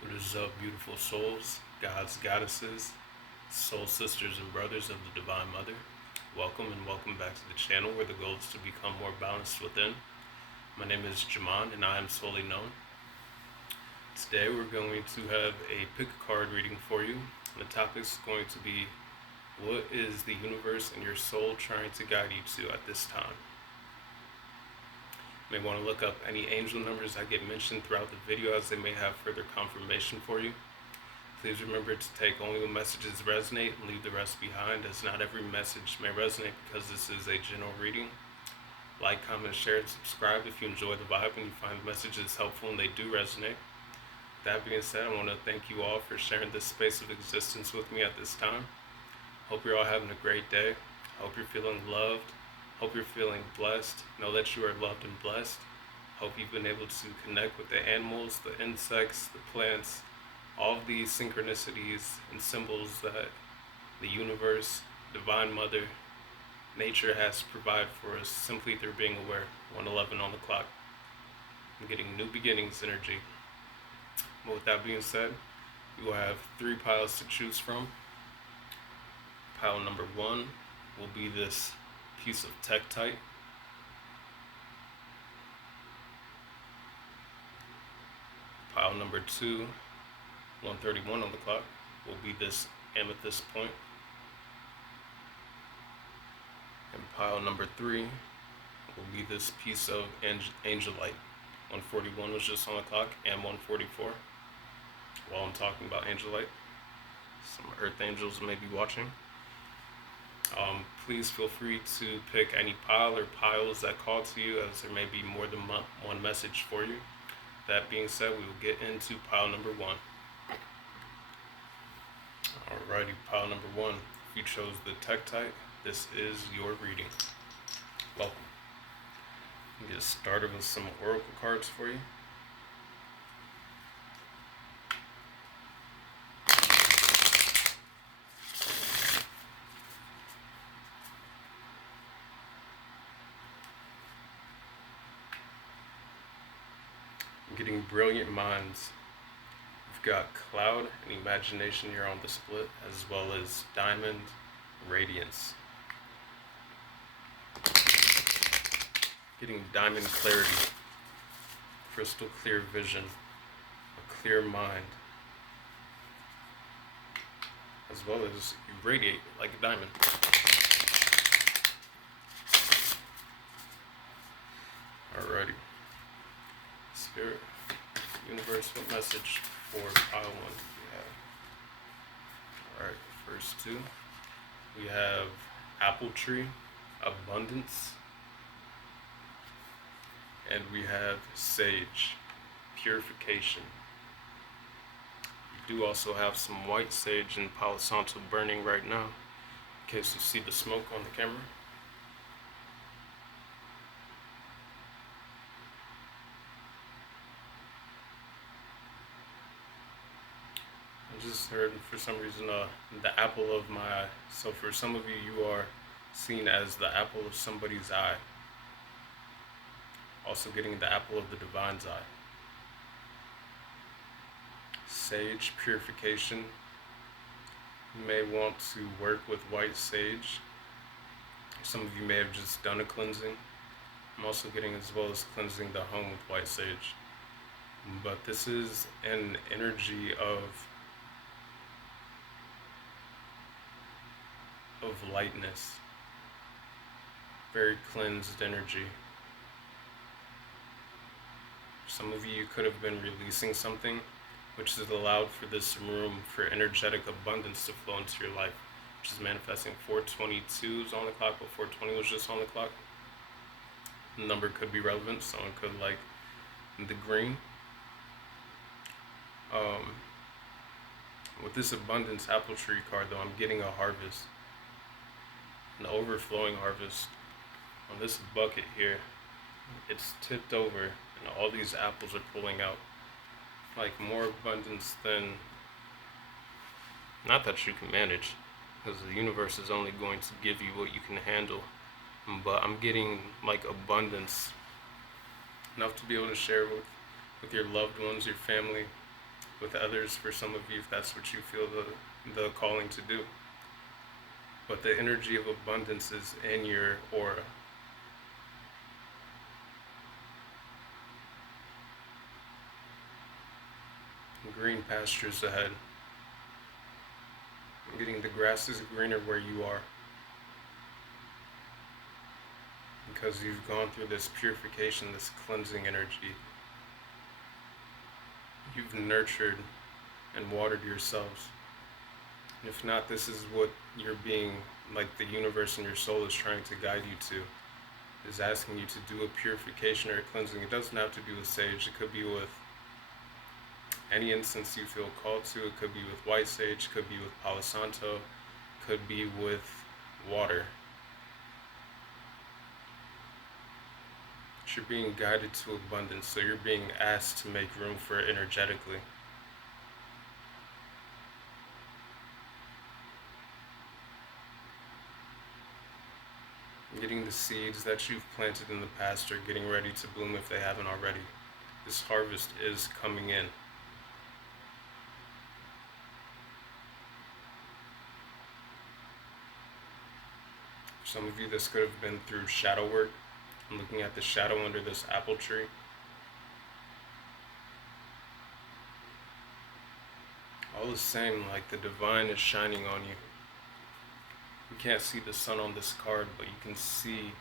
What is up, beautiful souls, gods, goddesses, soul sisters, and brothers of the Divine Mother? Welcome and welcome back to the channel where the goal is to become more balanced within. My name is Jaman and I am solely known. Today we're going to have a pick a card reading for you. The topic is going to be, what is the universe and your soul trying to guide you to at this time? You may want to look up any angel numbers that get mentioned throughout the video, as they may have further confirmation for you. Please remember to take only when messages resonate and leave the rest behind, as not every message may resonate because this is a general reading. Like, comment, share, and subscribe if you enjoy the vibe and you find the messages helpful and they do resonate. That being said, I want to thank you all for sharing this space of existence with me at this time. Hope you're all having a great day. Hope you're feeling loved. Hope you're feeling blessed. Know that you are loved and blessed. Hope you've been able to connect with the animals, the insects, the plants, all of these synchronicities and symbols that the universe, Divine Mother, nature has provided for us simply through being aware. 111 on the clock. I'm getting new beginnings energy. But with that being said, you will have 3 piles to choose from. Pile number 1 will be this piece of Tektite. Pile number 2, 131 on the clock, will be this Amethyst point. And pile number 3 will be this piece of Angelite. 141 was just on the clock, and 144. While I'm talking about Angelite, some earth angels may be watching. Please feel free to pick any pile or piles that call to you, as there may be more than one message for you. That being said, we will get into pile number 1. Alrighty, pile number 1. If you chose the Tektite, this is your reading. Welcome. We'll get started with some oracle cards for you. Getting brilliant minds. We've got cloud and imagination here on the split, as well as diamond radiance. Getting diamond clarity, crystal clear vision, a clear mind, as well as you radiate like a diamond. Alrighty. Spirit, universe, what message for pile 1 do we have? Alright, first 2. We have apple tree, abundance, and we have sage, purification. We do also have some white sage and Palo Santo burning right now, in case you see the smoke on the camera. I just heard, for some reason, the apple of my eye. So for some of you, you are seen as the apple of somebody's eye. Also getting the apple of the divine's eye. Sage, purification. You may want to work with white sage. Some of you may have just done a cleansing. I'm also getting, as well as cleansing the home with white sage. But this is an energy of lightness, very cleansed energy. Some of you could have been releasing something, which has allowed for this room for energetic abundance to flow into your life, which is manifesting. 422 is on the clock, but 420 was just on the clock. The number could be relevant. Someone could like the green. With this abundance apple tree card, though, I'm getting a harvest. An overflowing harvest. On this bucket here, it's tipped over and all these apples are pulling out. Like more abundance than, not that you can manage, because the universe is only going to give you what you can handle. But I'm getting like abundance, enough to be able to share with your loved ones, your family, with others, for some of you, if that's what you feel the calling to do. But the energy of abundance is in your aura. Green pastures ahead. Getting the grass is greener where you are, because you've gone through this purification, this cleansing energy. You've nurtured and watered yourselves. And if not, this is what you're being, like the universe and your soul is trying to guide you to, is asking you to do a purification or a cleansing. It doesn't have to be with sage. It could be with any incense you feel called to. It could be with white sage, could be with Palo Santo, could be with water. You're being guided to abundance, so you're being asked to make room for it energetically. Getting the seeds that you've planted in the past are getting ready to bloom if they haven't already. This harvest is coming in. For some of you, this could have been through shadow work. I'm looking at the shadow under this apple tree. All the same, like the divine is shining on you. You can't see the sun on this card, but you can see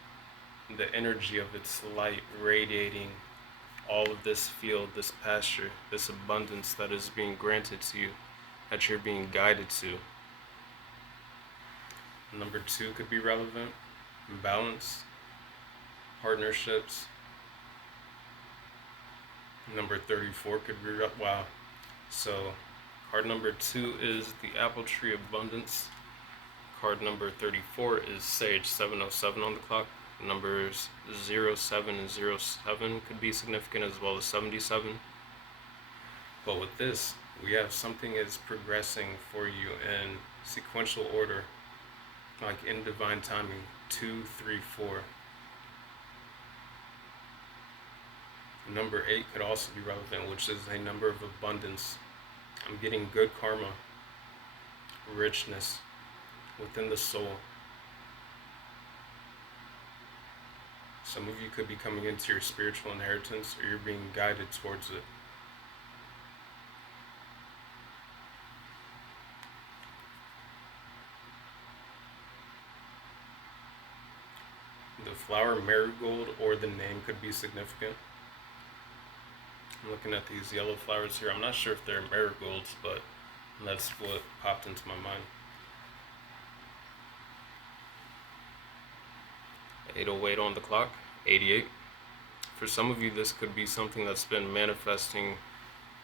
the energy of its light radiating all of this field, this pasture, this abundance that is being granted to you, that you're being guided to. Number 2 could be relevant. Balance. Partnerships. Number 34 could be wow. So card number 2 is the apple tree abundance. Card number 34 is sage, 707 on the clock. Numbers 07 and 07 could be significant, as well as 77. But with this, we have something is progressing for you in sequential order, like in divine timing. 2, 3, 4. Number 8 could also be relevant, which is a number of abundance. I'm getting good karma, richness within the soul. Some of you could be coming into your spiritual inheritance, or you're being guided towards it. The flower marigold or the name could be significant. I'm looking at these yellow flowers here. I'm not sure if they're marigolds, but that's what popped into my mind. 8:08 on the clock, 88. For some of you, this could be something that's been manifesting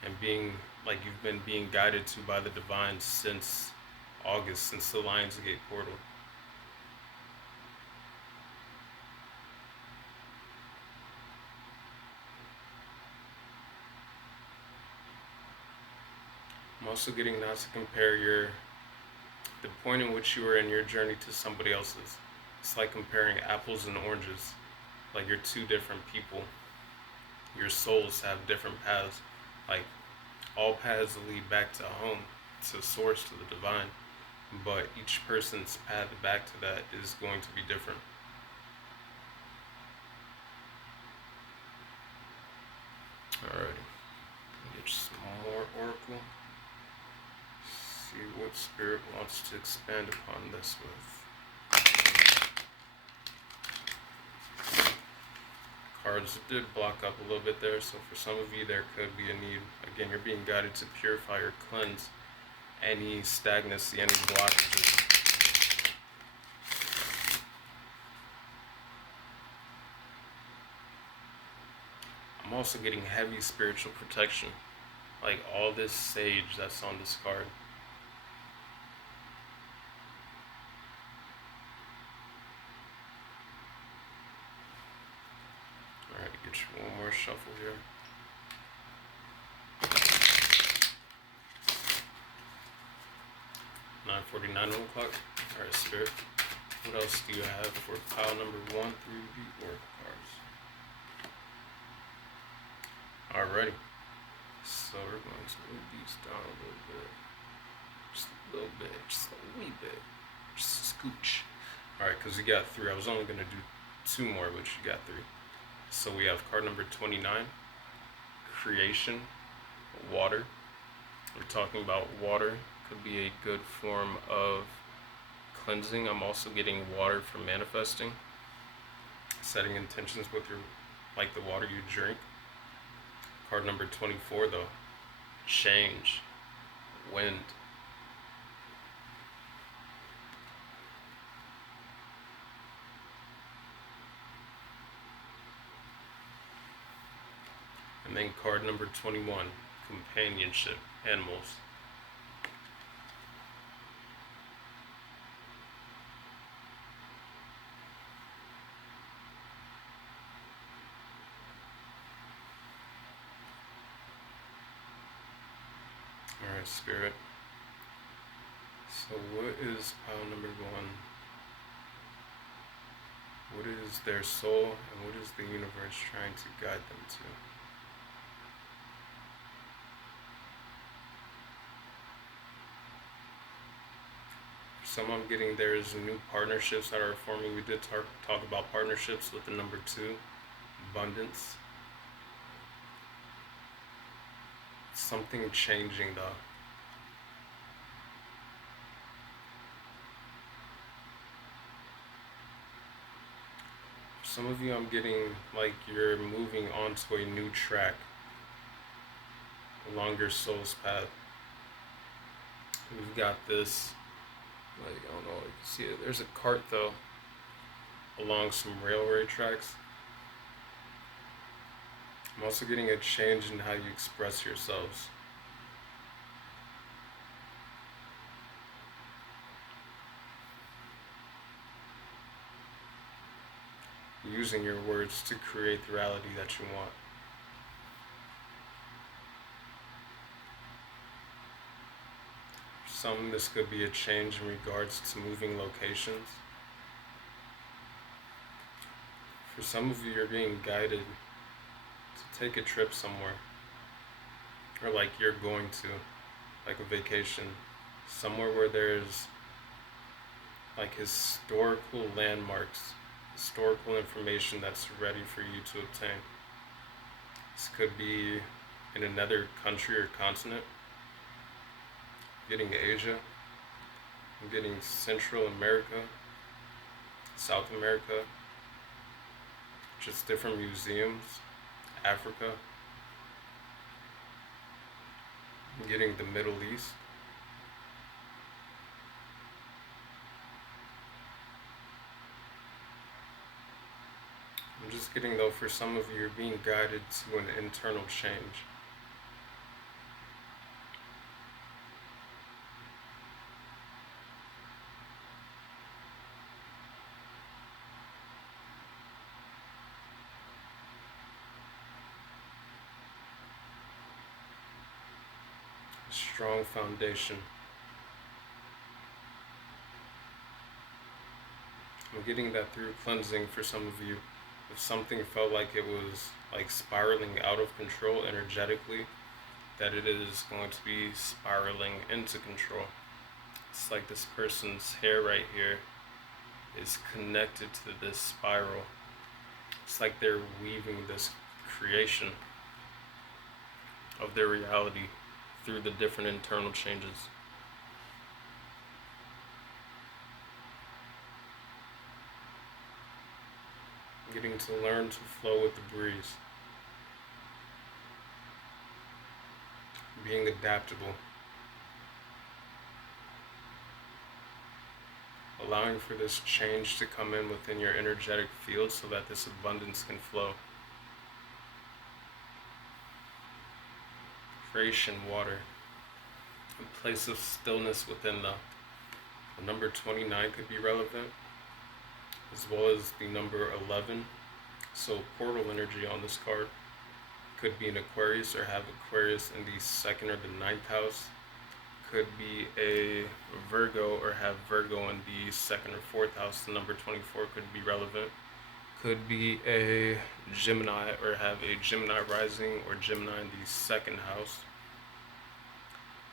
and being, like you've been being guided to by the divine since August, since the Lionsgate portal. I'm also getting not to compare the point in which you are in your journey to somebody else's. It's like comparing apples and oranges. Like you're two different people. Your souls have different paths. Like all paths lead back to home, to source, to the divine. But each person's path back to that is going to be different. Alrighty. Get some more oracle. See what spirit wants to expand upon this with. Cards did block up a little bit there, so for some of you there could be a need. Again, you're being guided to purify or cleanse any stagnancy, any blockages. I'm also getting heavy spiritual protection, like all this sage that's on this card. Alright, get you one more shuffle here. $9:49 on the clock. Alright, Spirit. What else do you have for pile number 1 through the oracle cards? Alrighty. So we're going to move these down a little bit. Just a little bit. Just a wee bit. Just a scooch. Alright, because we got 3. I was only going to do 2 more, but you got 3. So we have card number 29. Creation. Water. We're talking about water. Could be a good form of cleansing. I'm also getting water for manifesting. Setting intentions with your, like the water you drink. Card number 24 though. Change. Wind. And then card number 21. Companionship. Animals. Alright, Spirit. So what is pile number 1? What is their soul and what is the universe trying to guide them to? Some I'm getting there's new partnerships that are forming. We did talk about partnerships with the number 2, abundance. Something changing though. Some of you I'm getting like you're moving onto a new track along your soul's path. We've got this, like, I don't know if you can see it. There's a cart though along some railway tracks. I'm also getting a change in how you express yourselves. Using your words to create the reality that you want. For some, this could be a change in regards to moving locations. For some of you, you're being guided to take a trip somewhere. Or like you're going to, like a vacation. Somewhere where there's like historical landmarks. Historical information that's ready for you to obtain. This could be in another country or continent. I'm getting Asia. I'm getting Central America, South America, just different museums, Africa. I'm getting the Middle East. I'm just getting though, for some of you, you're being guided to an internal change. A strong foundation. I'm getting that through cleansing for some of you. If something felt like it was like spiraling out of control energetically, that it is going to be spiraling into control. It's like this person's hair right here is connected to this spiral. It's like they're weaving this creation of their reality through the different internal changes. Getting to learn to flow with the breeze. Being adaptable. Allowing for this change to come in within your energetic field so that this abundance can flow. Creation, water. A place of stillness within the number 29 could be relevant, as well as the number 11. So portal energy on this card could be an Aquarius or have Aquarius in the 2nd or the 9th house. Could be a Virgo or have Virgo in the 2nd or 4th house. The number 24 could be relevant. Could be a Gemini or have a Gemini rising or Gemini in the second house.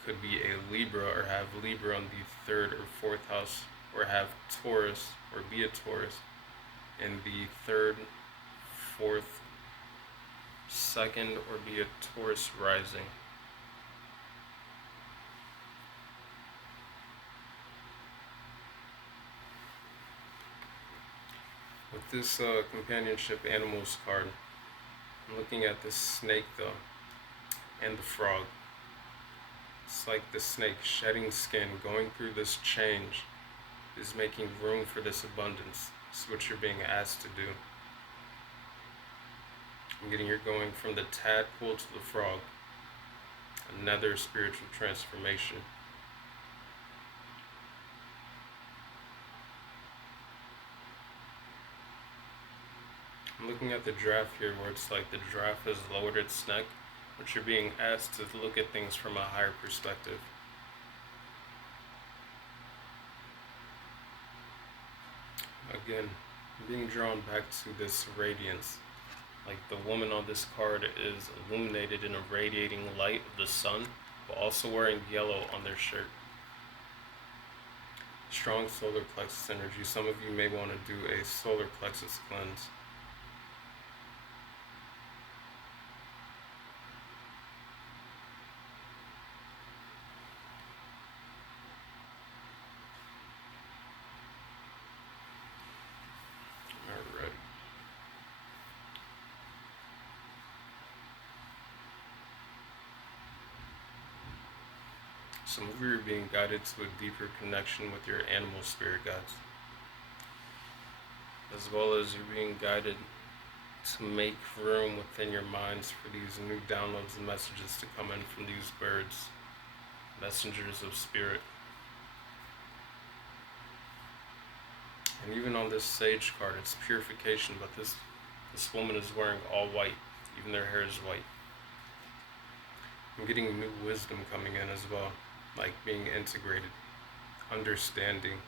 Could be a Libra or have Libra on the third or fourth house, or have Taurus or be a Taurus in the third, fourth, second, or be a Taurus rising. With this companionship animals card, I'm looking at this snake though, and the frog. It's like the snake shedding skin, going through this change, is making room for this abundance. This is what you're being asked to do. I'm getting you're going from the tadpole to the frog. Another spiritual transformation. I'm looking at the giraffe here, where it's like the giraffe has lowered its neck, but you're being asked to look at things from a higher perspective. Again, being drawn back to this radiance. Like the woman on this card is illuminated in a radiating light of the sun, but also wearing yellow on their shirt. Strong solar plexus energy. Some of you may want to do a solar plexus cleanse. Alright. Some of you are being guided to a deeper connection with your animal spirit guides, as well as you're being guided to make room within your minds for these new downloads and messages to come in from these birds, messengers of spirit. And even on this sage card, it's purification, but this woman is wearing all white, even their hair is white. I'm getting new wisdom coming in as well, like being integrated, understanding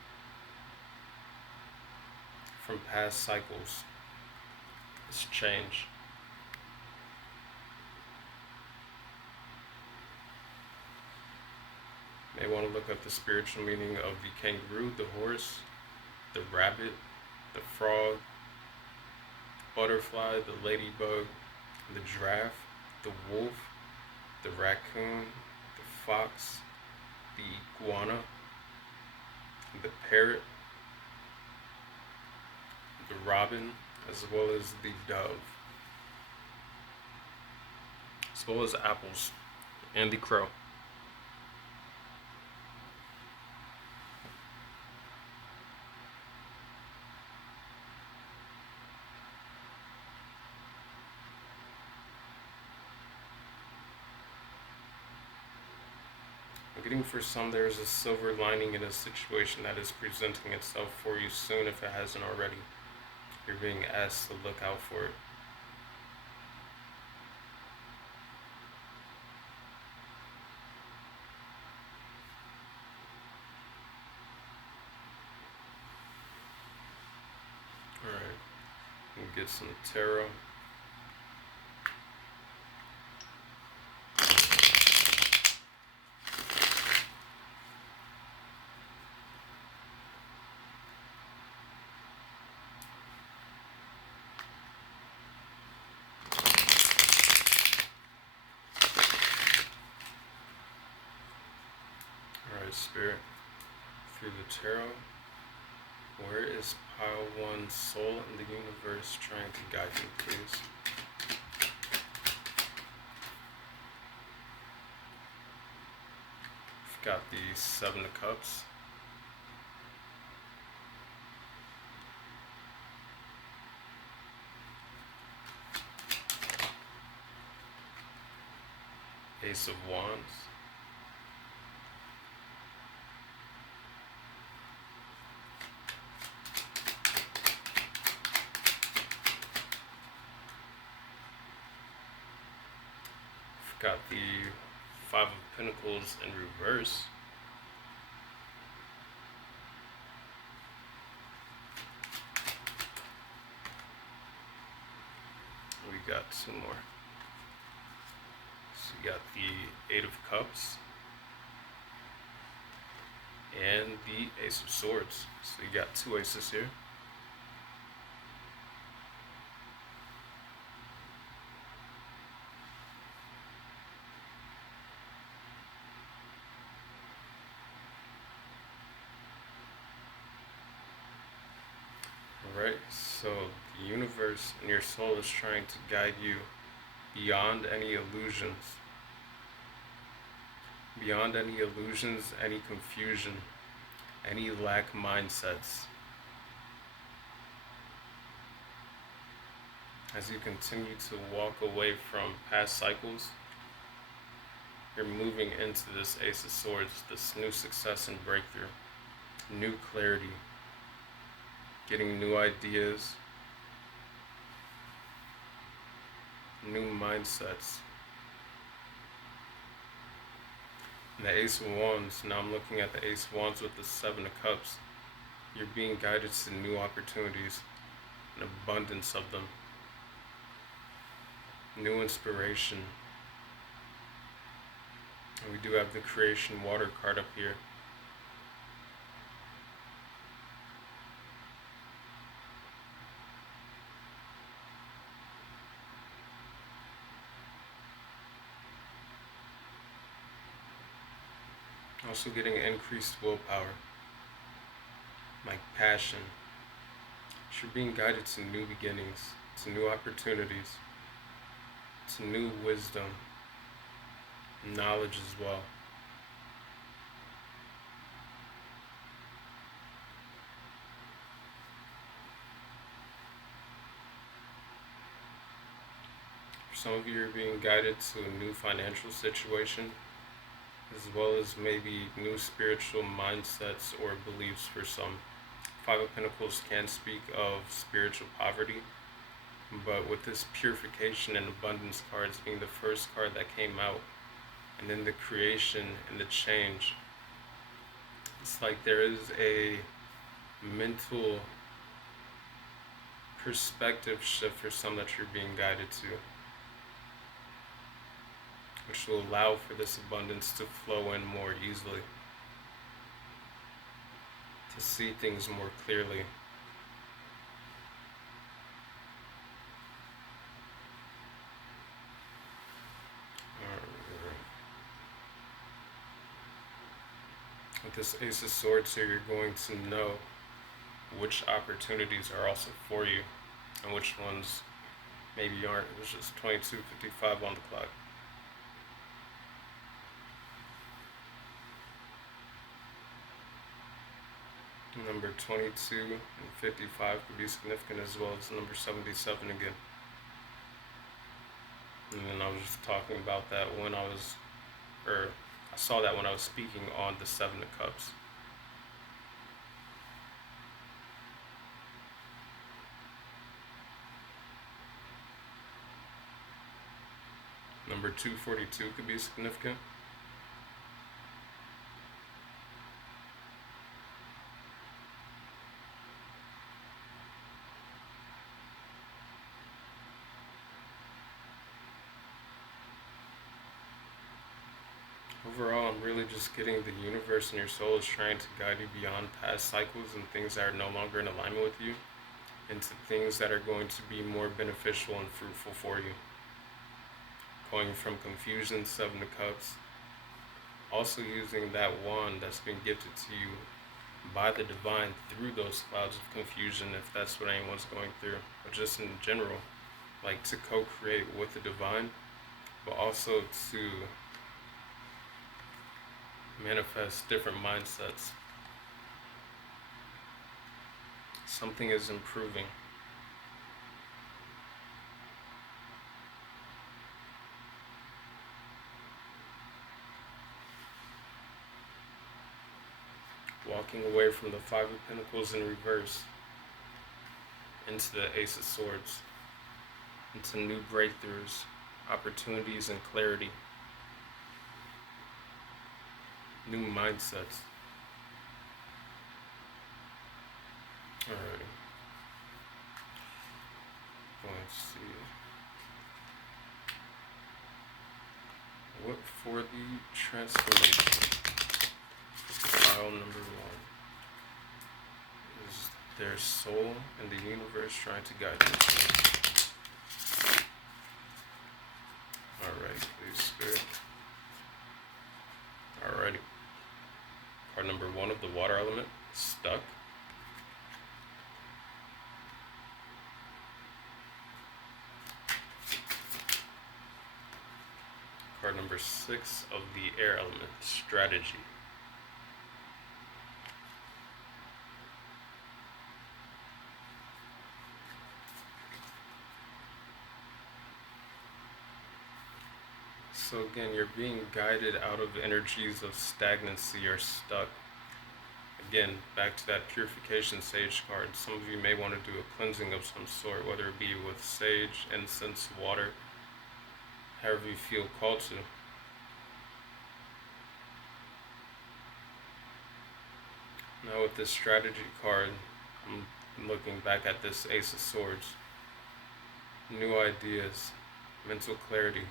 from past cycles, this change. You may want to look up the spiritual meaning of the kangaroo, the horse, the rabbit, the frog, butterfly, the ladybug, the giraffe, the wolf, the raccoon, the fox, the iguana, the parrot, the robin, as well as the dove, as well as apples, and the crow. I'm getting for some there is a silver lining in a situation that is presenting itself for you soon if it hasn't already. You're being asked to look out for it. Alright, we'll get some tarot. Spirit, through the tarot, where is pile 1 soul in the universe trying to guide me, please? We've got the 7 of Cups, Ace of Wands, got the 5 of Pentacles in reverse, Some more. So you got the Eight of Cups and the Ace of Swords. So you got two aces here. Alright, so the universe and your soul is trying to guide you beyond any illusions. Beyond any illusions, any confusion, any lack mindsets. As you continue to walk away from past cycles, you're moving into this Ace of Swords, this new success and breakthrough, new clarity, getting new ideas, new mindsets. And the Ace of Wands, now I'm looking at the Ace of Wands with the Seven of Cups. You're being guided to new opportunities, an abundance of them, new inspiration. And we do have the Creation Water card up here. Also getting increased willpower, like passion. You're being guided to new beginnings, to new opportunities, to new wisdom, knowledge as well. For some of you, you're being guided to a new financial situation, as well as maybe new spiritual mindsets or beliefs for some. Five of Pentacles can speak of spiritual poverty, but with this purification and abundance cards being the first card that came out, and then the creation and the change, it's like there is a mental perspective shift for some that you're being guided to, which will allow for this abundance to flow in more easily, to see things more clearly. With this Ace of Swords here, you're going to know which opportunities are also for you and which ones maybe aren't. It was just 22:55 on the clock. Number 22 and 55 could be significant, as well as number 77 again. And then I was just talking about that when I saw that when I was speaking on the Seven of Cups. Number 242 could be significant. Overall, I'm really just getting the universe and your soul is trying to guide you beyond past cycles and things that are no longer in alignment with you, into things that are going to be more beneficial and fruitful for you. Going from confusion, Seven of Cups, also using that wand that's been gifted to you by the divine through those clouds of confusion, if that's what anyone's going through, but just in general, like to co-create with the divine, but also to manifest different mindsets. Something is improving. Walking away from the Five of Pentacles in reverse into the Ace of Swords, into new breakthroughs, opportunities, and clarity. New mindsets. Alrighty. Let's see. What for the transformation? Pile number 1 is their soul and the universe trying to guide them. Alright, please, Spirit. Alrighty. Card number 1 of the water element, stuck. Card number 6 of the air element, strategy. So again, you're being guided out of energies of stagnancy or stuck. Again, back to that purification sage card. Some of you may want to do a cleansing of some sort, whether it be with sage, incense, water, however you feel called to. Now with this strategy card, I'm looking back at this Ace of Swords. New ideas, mental clarity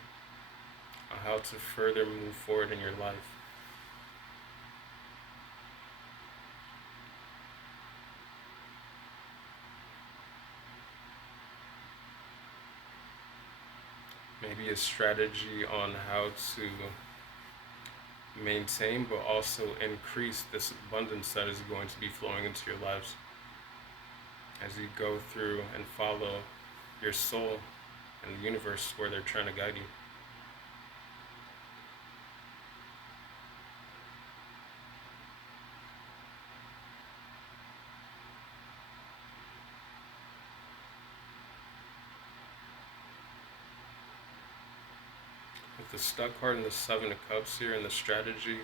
on how to further move forward in your life. Maybe a strategy on how to maintain but also increase this abundance that is going to be flowing into your lives as you go through and follow your soul and the universe where they're trying to guide you. With the stuck card and the 7 of Cups here and the strategy,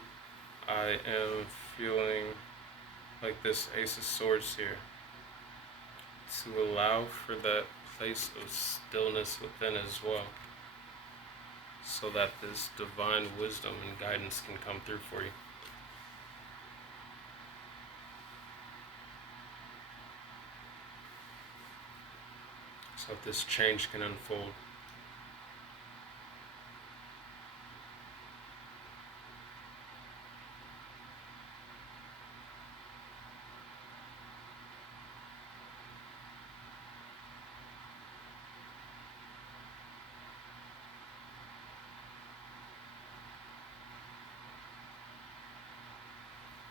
I am feeling like this Ace of Swords here, to allow for that place of stillness within as well, so that this divine wisdom and guidance can come through for you. So that this change can unfold.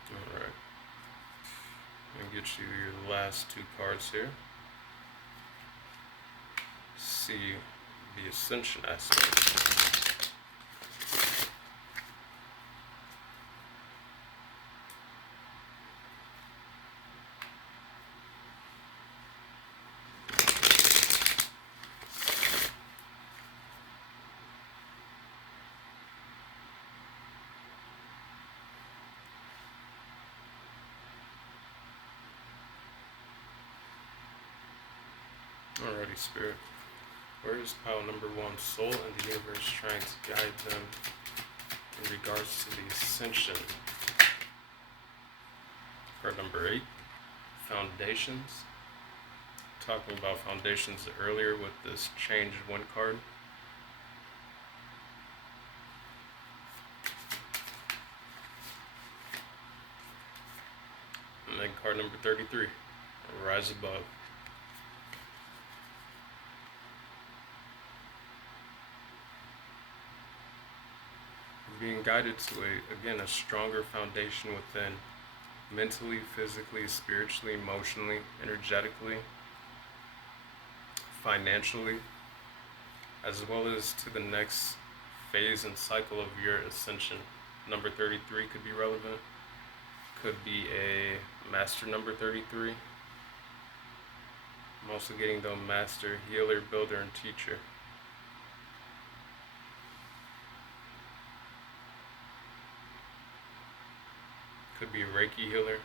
Alright. I'm going to get you your last 2 cards here. See the ascension aspect. Alrighty, Spirit. Where is pile number 1? Soul and the universe trying to guide them in regards to the ascension. Card number 8. Foundations. Talking about foundations earlier with this change 1 card. And then card number 33. Rise above. Being guided to a stronger foundation within, mentally, physically, spiritually, emotionally, energetically, financially, as well as to the next phase and cycle of your ascension. Number 33 could be relevant, could be a master number 33. I'm also getting the master, healer, builder, and teacher. Could be a Reiki healer,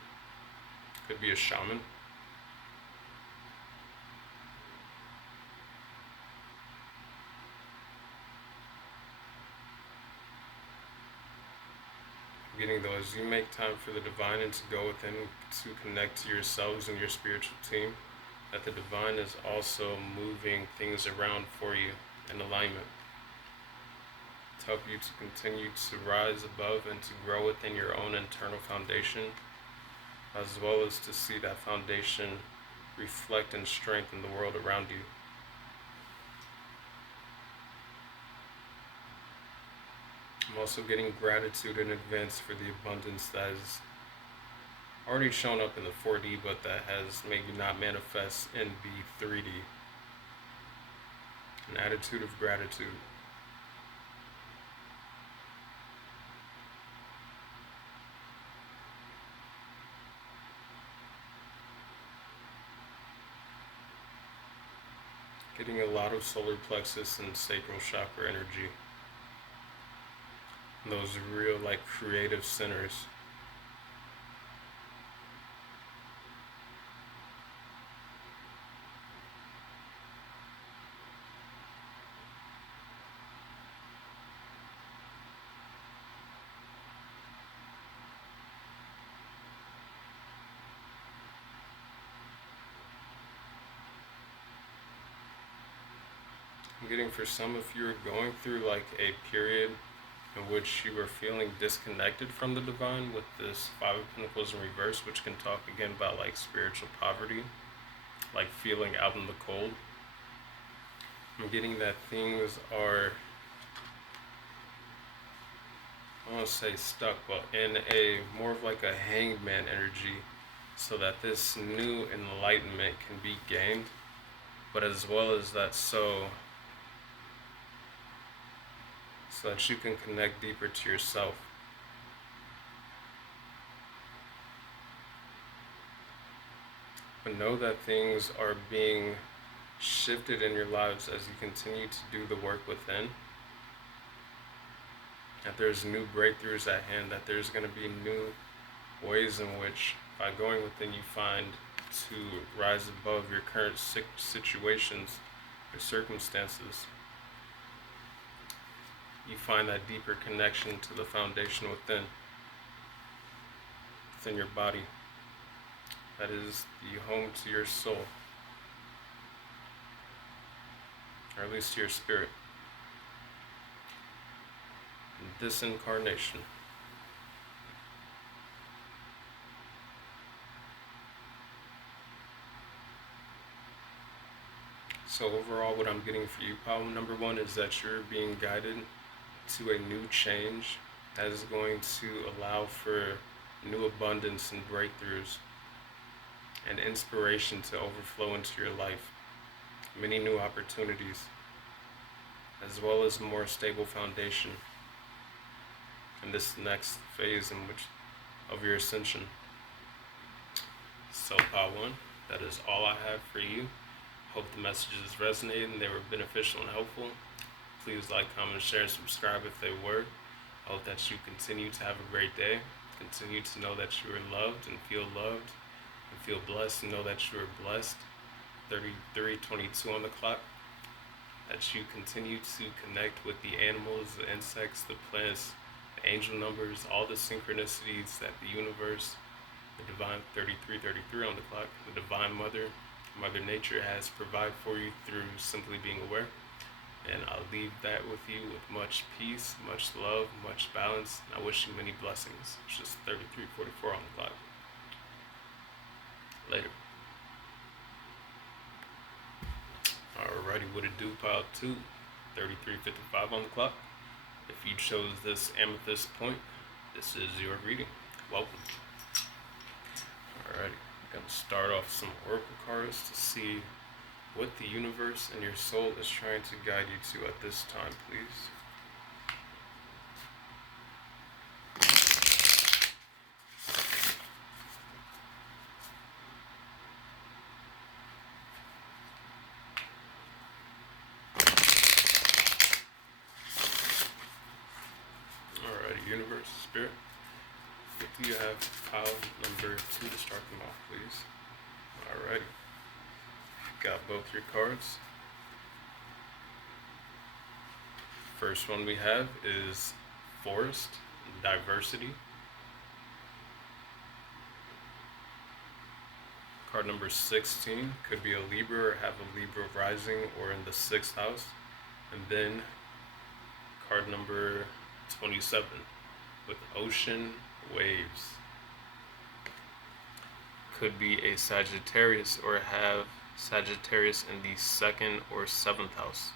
could be a shaman. Getting though, as you make time for the divine and to go within to connect to yourselves and your spiritual team, that the divine is also moving things around for you in alignment to help you to continue to rise above and to grow within your own internal foundation, as well as to see that foundation reflect and strengthen the world around you. I'm also getting gratitude in advance for the abundance that has already shown up in the 4D, but that has maybe not manifest in the 3D. An attitude of gratitude. Getting a lot of solar plexus and sacral chakra energy. Those real, like, creative centers. I'm getting, for some of you, are going through like a period in which you are feeling disconnected from the divine with this Five of Pentacles in reverse, which can talk again about like spiritual poverty, like feeling out in the cold. I'm getting that things are, I want to say stuck, but in a more of like a hangman energy, so that this new enlightenment can be gained, but as well as that so that you can connect deeper to yourself. But know that things are being shifted in your lives as you continue to do the work within. That there's new breakthroughs at hand, that there's going to be new ways in which, by going within, you find to rise above your current situations or circumstances. You find that deeper connection to the foundation within your body. That is the home to your soul, or at least to your spirit. This incarnation. So overall, what I'm getting for you, problem number one, is that you're being guided to a new change that is going to allow for new abundance and breakthroughs and inspiration to overflow into your life. Many new opportunities, as well as more stable foundation in this next phase in which of your ascension. So part one, that is all I have for you. Hope the messages resonated and they were beneficial and helpful. Please like, comment, share, and subscribe if they were. I hope that you continue to have a great day. Continue to know that you are loved and feel blessed, and know that you are blessed. 33:22 on the clock. That you continue to connect with the animals, the insects, the plants, the angel numbers, all the synchronicities that the universe, the divine 33:33 on the clock, the divine mother, Mother Nature has provided for you through simply being aware. And I'll leave that with you with much peace, much love, much balance. And I wish you many blessings. It's just 33:44 on the clock. Later. Alrighty, what it do, pile 2, 33:55 on the clock. If you chose this amethyst point, this is your reading. Welcome. Alrighty, I'm going to start off some oracle cards to see what the universe and your soul is trying to guide you to at this time, please. Alrighty, universe, spirit. What do you have pile number 2 to start them off, please? Alrighty. Got both your cards. First one we have is Forest, Diversity. Card number 16 could be a Libra or have a Libra rising or in the 6th house. And then card number 27 with Ocean Waves. Could be a Sagittarius or have Sagittarius in the 2nd or 7th house.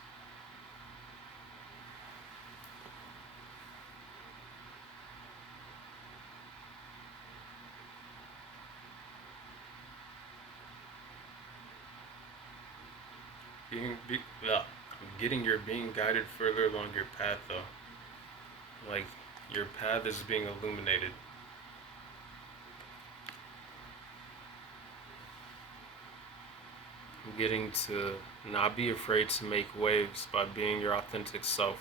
I'm getting you're being guided further along your path though. Like your path is being illuminated. I'm getting to not be afraid to make waves by being your authentic self.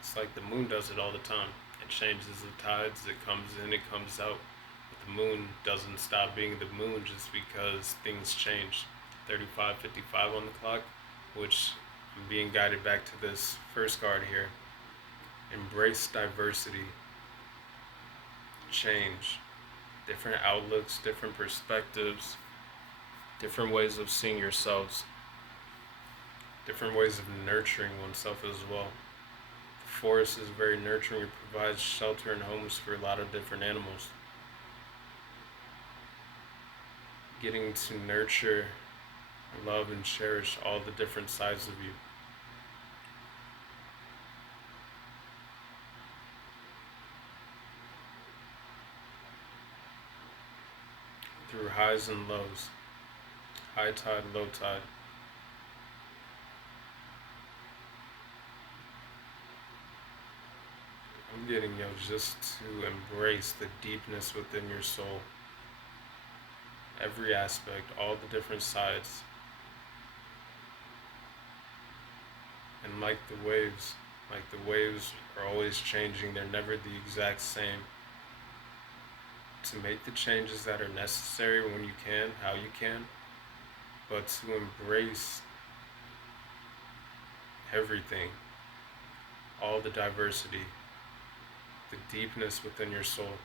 It's like the moon does it all the time. It changes the tides, it comes in, it comes out. But the moon doesn't stop being the moon just because things change. 35:55 on the clock, which I'm being guided back to this first card here. Embrace diversity, change, different outlooks, different perspectives, different ways of seeing yourselves, different ways of nurturing oneself as well. The forest is very nurturing. It provides shelter and homes for a lot of different animals. Getting to nurture, love, and cherish all the different sides of you. Through highs and lows, high tide, low tide. I'm getting just to embrace the deepness within your soul. Every aspect, all the different sides. And like the waves are always changing, they're never the exact same. To make the changes that are necessary when you can, how you can, but to embrace everything, all the diversity, the deepness within your soul.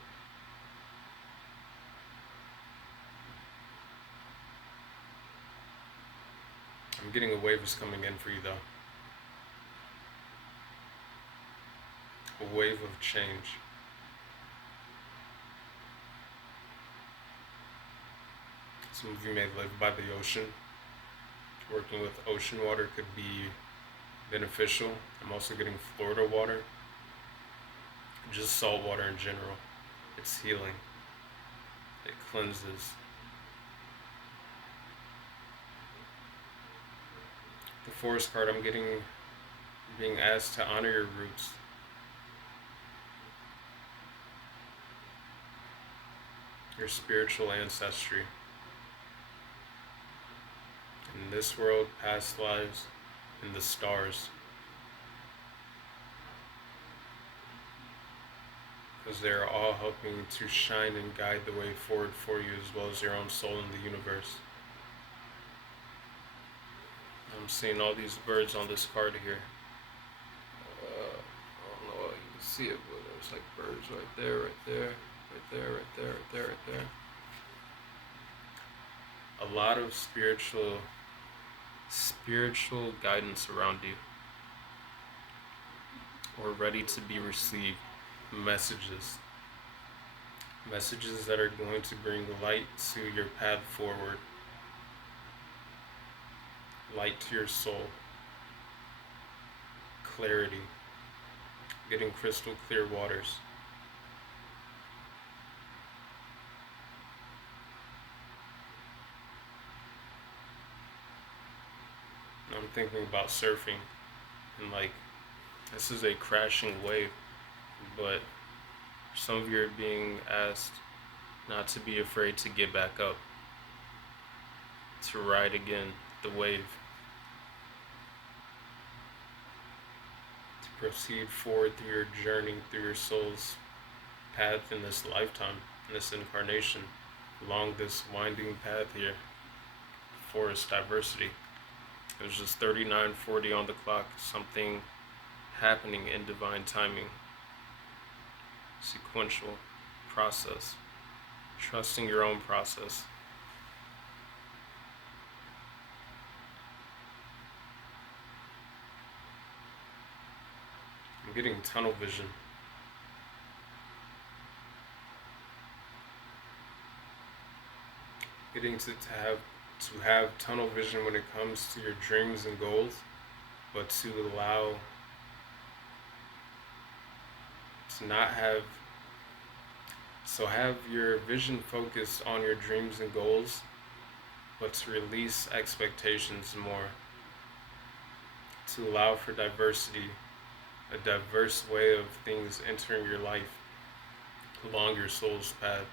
I'm getting a wave is coming in for you though. A wave of change. Some of you may live by the ocean. Working with ocean water could be beneficial. I'm also getting Florida water. Just salt water in general. It's healing. It cleanses. The forest card, I'm being asked to honor your roots. Your spiritual ancestry. In this world, past lives, in the stars. Because they are all helping to shine and guide the way forward for you, as well as your own soul in the universe. I'm seeing all these birds on this card here. I don't know if you can see it, but there's like birds right there, right there, right there, right there, right there, right there. A lot of spiritual guidance around you, or ready to be received. Messages that are going to bring light to your path forward, light to your soul, clarity, getting crystal clear waters. I'm thinking about surfing, and like, this is a crashing wave, but some of you are being asked not to be afraid to get back up, to ride again the wave, to proceed forward through your journey, through your soul's path in this lifetime, in this incarnation, along this winding path here. Forest diversity. It was just 39:40 on the clock, something happening in divine timing. Sequential process. Trusting your own process. getting tunnel vision. Getting to have tunnel vision when it comes to your dreams and goals, but to allow to not have have your vision focused on your dreams and goals, but to release expectations more, to allow for diversity, a diverse way of things entering your life along your soul's path.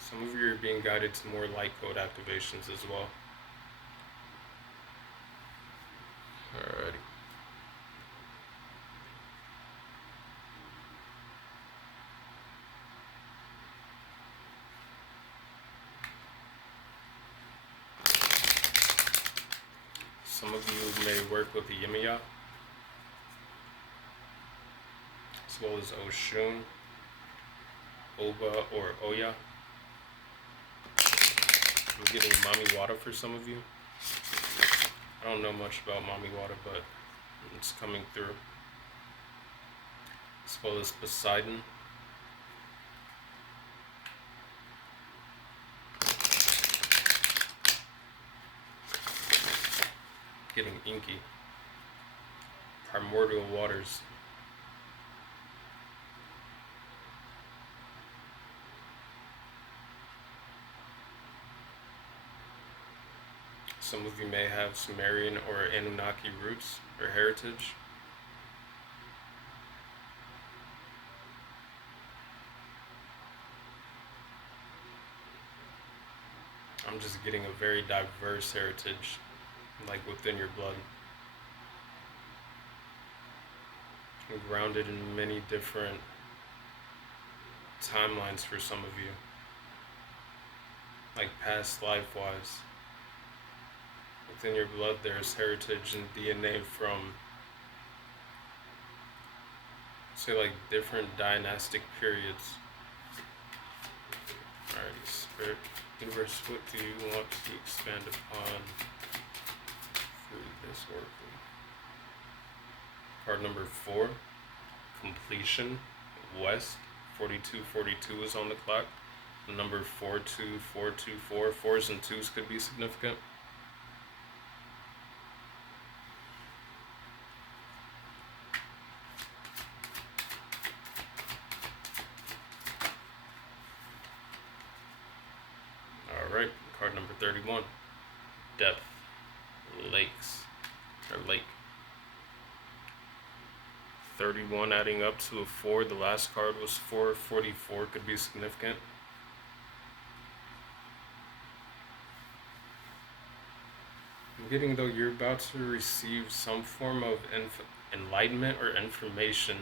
Some of you are being guided to more light code activations as well. Alrighty. Some of you may work with the Yimiya, as well as Oshun, Oba, or Oya. I'm getting Mami Wata for some of you. I don't know much about Mami Wata, but it's coming through. As well as Poseidon. Getting Inky. Primordial Waters. Some of you may have Sumerian or Anunnaki roots or heritage. I'm just getting a very diverse heritage, like within your blood. And grounded in many different timelines for some of you, like past life-wise. Within your blood there's heritage and DNA from, say, like different dynastic periods. Alrighty, Spirit, Universe, what do you want to expand upon through this oracle? Card number 4, Completion, West, 4242 is on the clock. The number 42424, 4s and 2s could be significant. Alright, card number 31, Depth, Lakes, or Lake. 31 adding up to a 4, the last card was 4, 44 could be significant. I'm getting, though, you're about to receive some form of enlightenment or information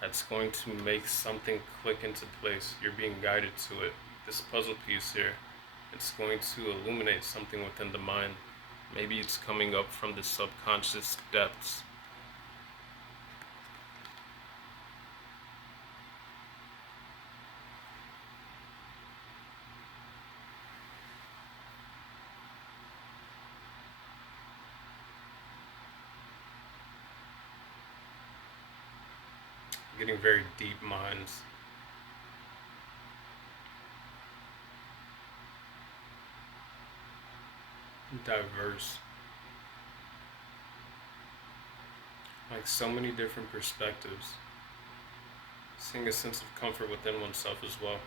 that's going to make something click into place. You're being guided to it. This puzzle piece here, it's going to illuminate something within the mind. Maybe it's coming up from the subconscious depths. Getting very deep minds. Diverse. Like so many different perspectives. Seeing a sense of comfort within oneself as well.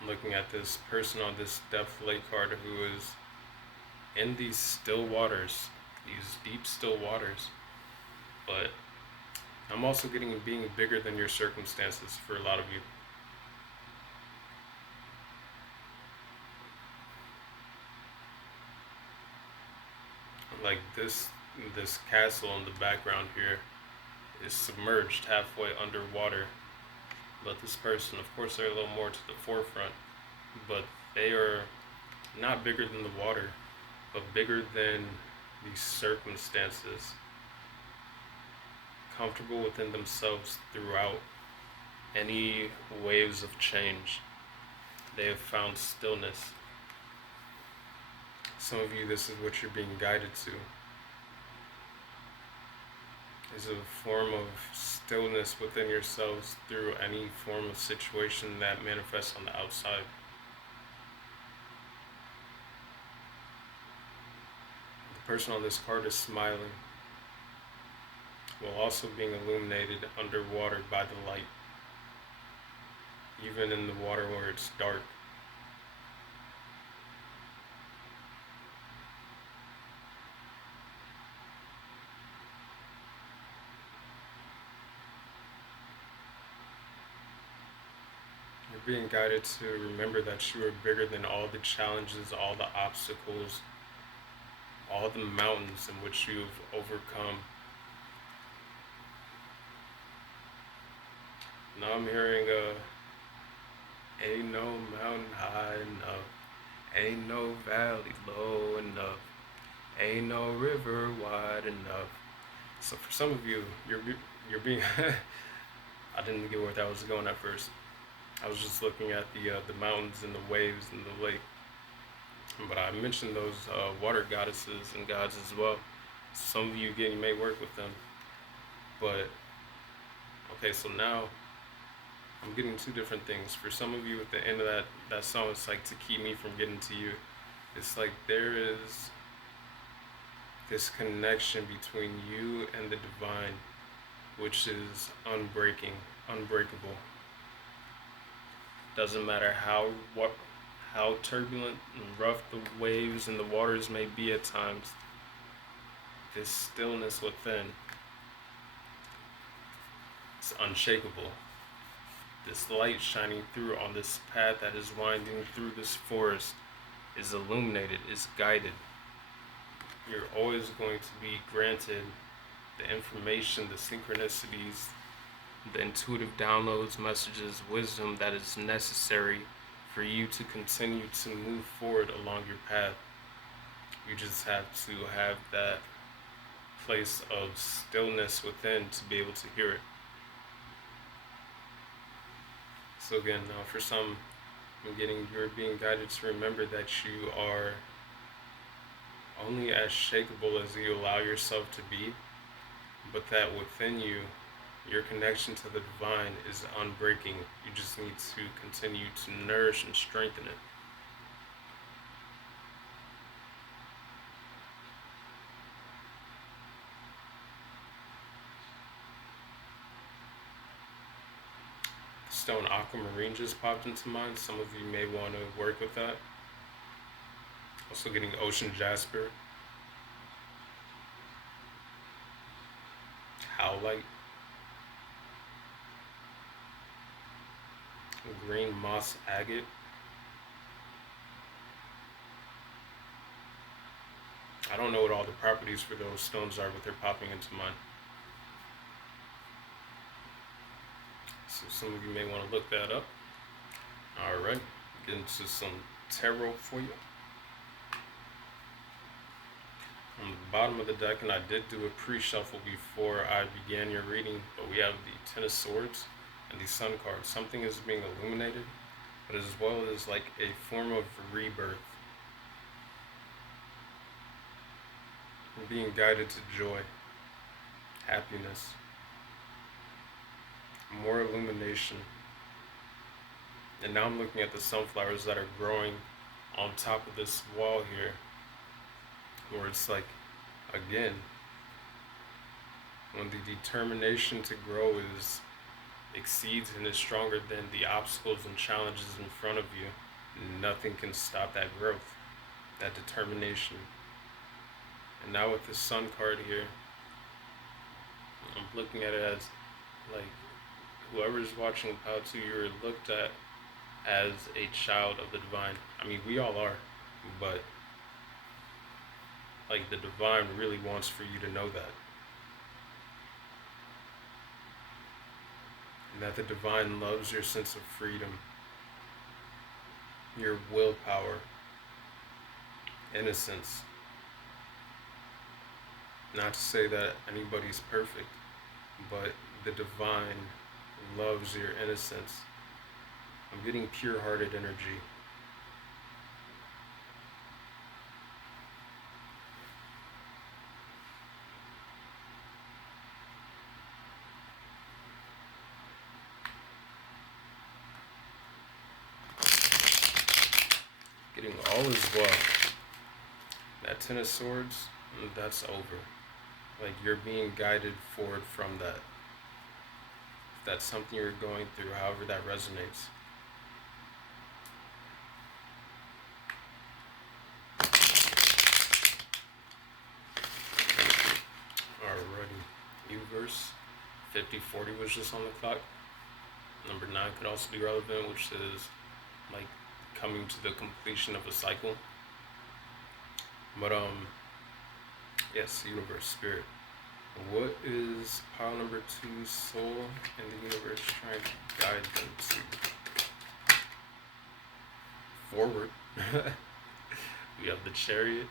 I'm looking at this person on this Depth Lake card who is in these still waters, these deep still waters. But I'm also getting being bigger than your circumstances for a lot of you. Like this castle in the background here is submerged halfway underwater. But this person, of course, they're a little more to the forefront, but they are not bigger than the water, but bigger than these circumstances. Comfortable within themselves throughout any waves of change. They have found stillness. Some of you, this is what you're being guided to. Is a form of stillness within yourselves through any form of situation that manifests on the outside. The person on this card is smiling, while also being illuminated underwater by the light, even in the water where it's dark. You're being guided to remember that you are bigger than all the challenges, all the obstacles, all the mountains in which you've overcome. Now I'm hearing ain't no mountain high enough, ain't no valley low enough, ain't no river wide enough. So for some of you, you're being I didn't get where that was going at first. I was just looking at the mountains and the waves and the lake. But I mentioned those water goddesses and gods as well. Some of you again, you may work with them. But okay, so now I'm getting two different things. For some of you, at the end of that song, it's like to keep me from getting to you. It's like there is this connection between you and the divine, which is unbreakable. Doesn't matter how turbulent and rough the waves and the waters may be at times, this stillness within is unshakable. This light shining through on this path that is winding through this forest is illuminated, is guided. You're always going to be granted the information, the synchronicities, the intuitive downloads, messages, wisdom that is necessary for you to continue to move forward along your path. You just have to have that place of stillness within to be able to hear it. So again, now for some, you're being guided to remember that you are only as shakeable as you allow yourself to be, but that within you, your connection to the divine is unbreaking. You just need to continue to nourish and strengthen it. Stone aquamarine just popped into mind. Some of you may want to work with that. Also getting ocean jasper, howlite, green moss agate, I don't know what all the properties for those stones are, but they're popping into mind. So some of you may want to look that up. Alright, get into some tarot for you. On the bottom of the deck, and I did do a pre-shuffle before I began your reading, but we have the Ten of Swords and the Sun card. Something is being illuminated, but as well as like a form of rebirth. We're being guided to joy, happiness, more illumination. And now I'm looking at the sunflowers that are growing on top of this wall here, where it's like, again, when the determination to grow exceeds and is stronger than the obstacles and challenges in front of you, nothing can stop that growth, that determination. And now with the Sun card here, I'm looking at it as like whoever's watching How To, you're looked at as a child of the divine. I mean, we all are, but like the divine really wants for you to know that. And that the divine loves your sense of freedom, your willpower, innocence. Not to say that anybody's perfect, but the divine loves your innocence. I'm getting pure-hearted energy. Getting all is well. That Ten of Swords, that's over. Like, you're being guided forward from that. If that's something you're going through, however that resonates. Alrighty. Universe. 5040 was just on the clock. Number 9 could also be relevant, which is like coming to the completion of a cycle. But yes, universe, spirit. What is pile number 2's soul and the universe trying to guide them to? Forward. We have the Chariot.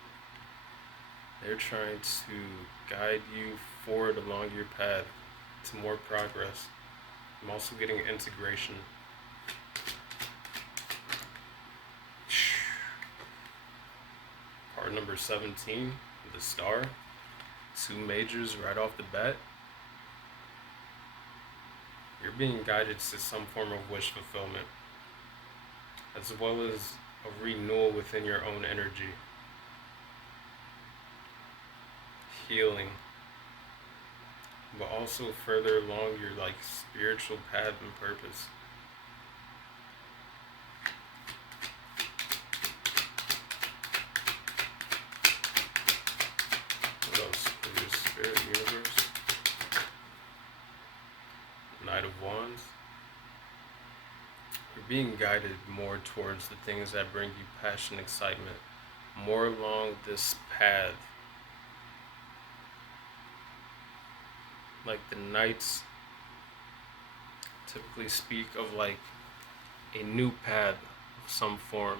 They're trying to guide you forward along your path to more progress. I'm also getting integration. Card number 17, the Star. 2 majors right off the bat. You're being guided to some form of wish fulfillment, as well as a renewal within your own energy. Healing. But also further along your like spiritual path and purpose. What else? Your spirit universe. Knight of Wands. You're being guided more towards the things that bring you passion, excitement, more along this path. Like the Knights typically speak of like a new path of some form.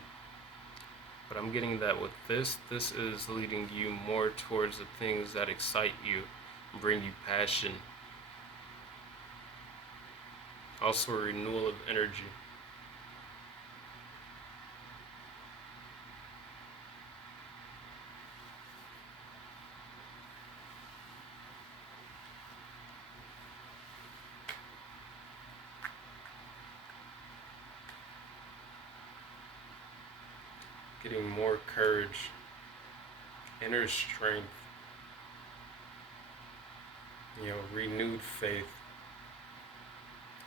But I'm getting that with this is leading you more towards the things that excite you and bring you passion. Also a renewal of energy. Getting more courage, inner strength, renewed faith.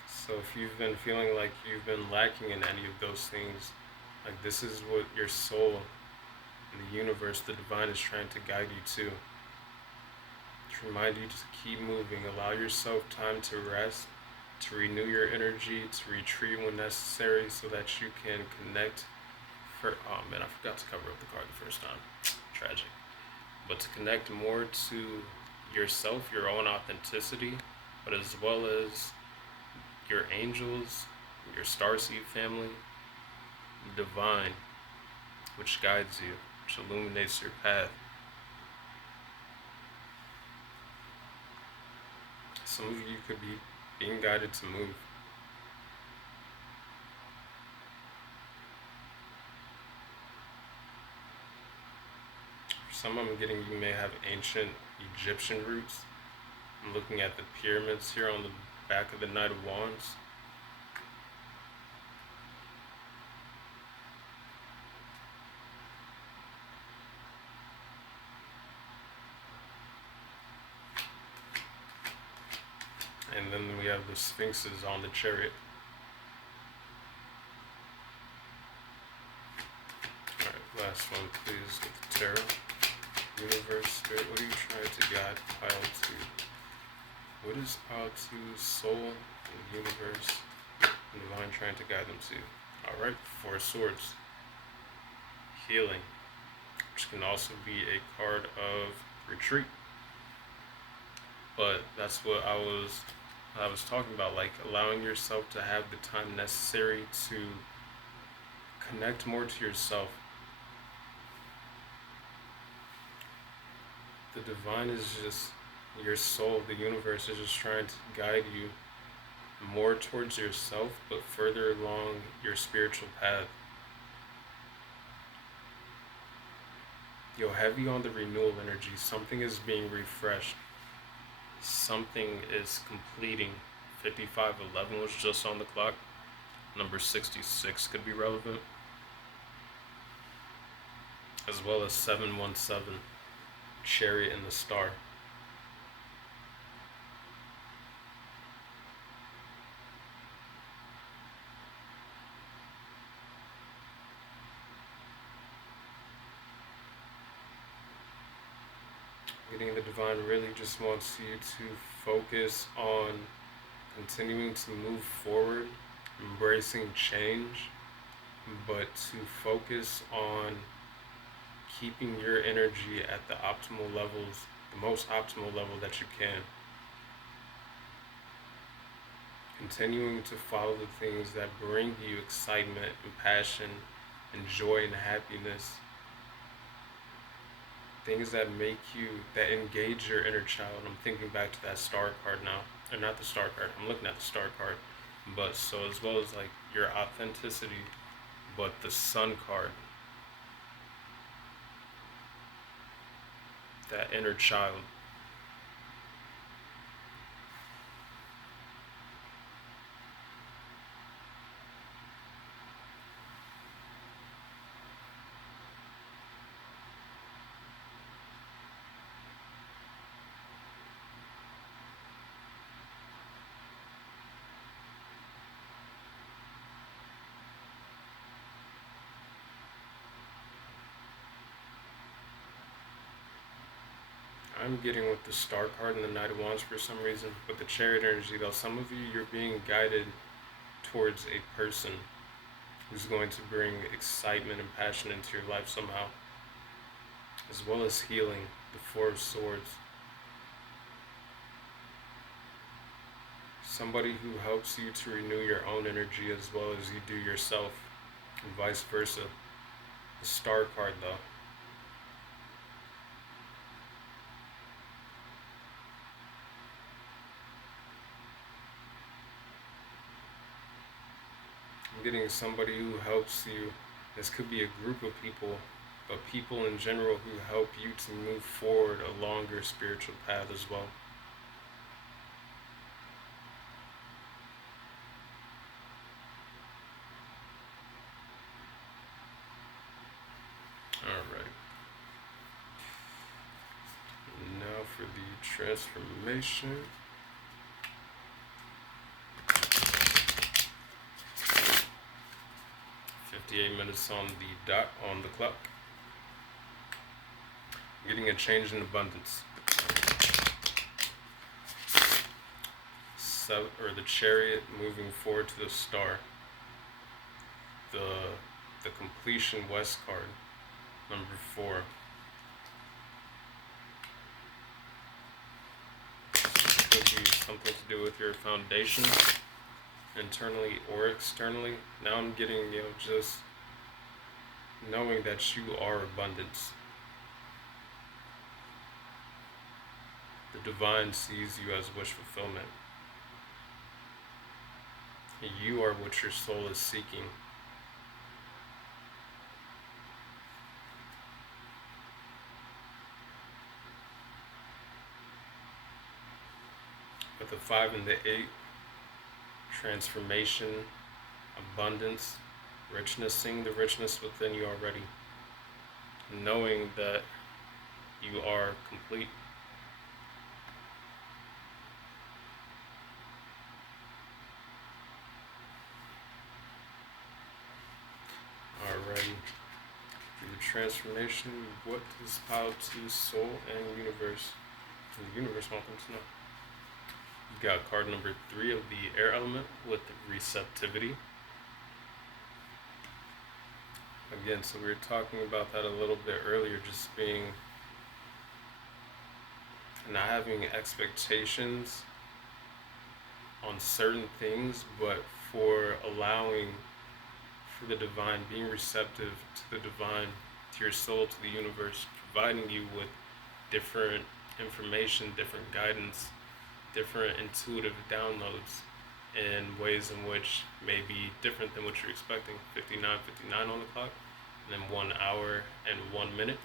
So if you've been feeling like you've been lacking in any of those things, like this is what your soul and the universe, the divine, is trying to guide you to remind you to keep moving, allow yourself time to rest, to renew your energy, to retreat when necessary so that you can connect. Oh man, I forgot to cover up the card the first time. Tragic. But to connect more to yourself, your own authenticity, but as well as your angels, your starseed family, the divine, which guides you, which illuminates your path. Some of you could be being guided to move. Some I'm getting you may have ancient Egyptian roots. I'm looking at the pyramids here on the back of the Knight of Wands. And then we have the Sphinxes on the Chariot. Alright, last one please with the Tarot. Universe, Spirit, what are you trying to guide Pile 2? What is Pile 2's soul and the universe and divine trying to guide them to? Alright, 4 Swords. Healing, which can also be a card of retreat. But that's what I was talking about, like allowing yourself to have the time necessary to connect more to yourself. The divine is just your soul, the universe is just trying to guide you more towards yourself, but further along your spiritual path. You're heavy on the renewal energy. Something is being refreshed. Something is completing. 5511 was just on the clock. Number 66 could be relevant. As well as 717, Chariot and the Star. Getting the divine really just wants you to focus on continuing to move forward, embracing change, but to focus on keeping your energy at the optimal levels, the most optimal level that you can. Continuing to follow the things that bring you excitement and passion and joy and happiness. Things that make you, that engage your inner child. I'm thinking back to that star card now. Or not the star card, I'm looking at the star card. But so as well as like your authenticity, but the sun card. That inner child. I'm getting with the star card and the Knight of Wands for some reason, but the Chariot energy though, some of you, you're being guided towards a person who's going to bring excitement and passion into your life somehow, as well as healing, the Four of Swords. Somebody who helps you to renew your own energy as well as you do yourself, and vice versa. The Star card though. I'm getting somebody who helps you. This could be a group of people, but people in general who help you to move forward along your spiritual path as well. Alright. Now for the transformation. 58 minutes on the dot on the clock. Getting a change in abundance. Or the Chariot moving forward to the Star. The completion West card, number 4. Could be something to do with your foundation, internally or externally. Now I'm getting, just knowing that you are abundance. The divine sees you as wish fulfillment. You are what your soul is seeking. With the 5 and the 8, transformation, abundance, richness, seeing the richness within you already, knowing that you are complete. Alrighty, through the transformation, what does pile to soul and universe? The universe wants them to know. You got card number 3 of the air element with receptivity. Again, so we were talking about that a little bit earlier, just being, not having expectations on certain things, but for allowing for the divine, being receptive to the divine, to your soul, to the universe, providing you with different information, different guidance, different intuitive downloads, in ways in which may be different than what you're expecting. 59:59 on the clock, and then 1 hour and 1 minute,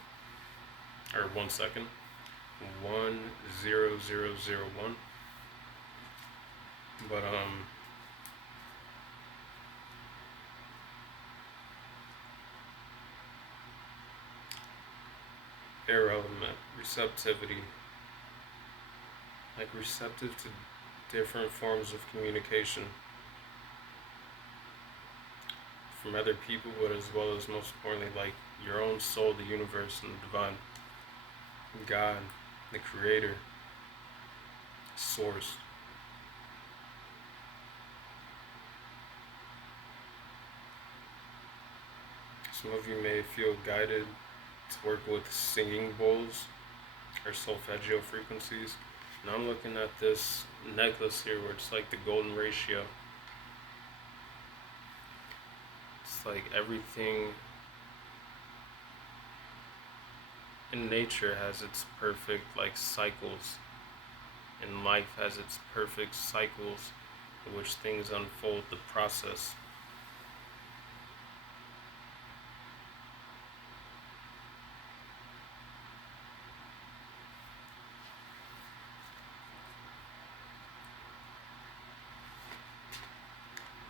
or 1 second. 1:00:01. But air element, receptivity, like receptive to different forms of communication from other people, but as well as most importantly, like your own soul, the universe, and the divine, God, the creator, source. Some of you may feel guided to work with singing bowls or solfeggio frequencies. And I'm looking at this necklace here where it's like the golden ratio. It's like everything in nature has its perfect like cycles, and life has its perfect cycles in which things unfold, the process.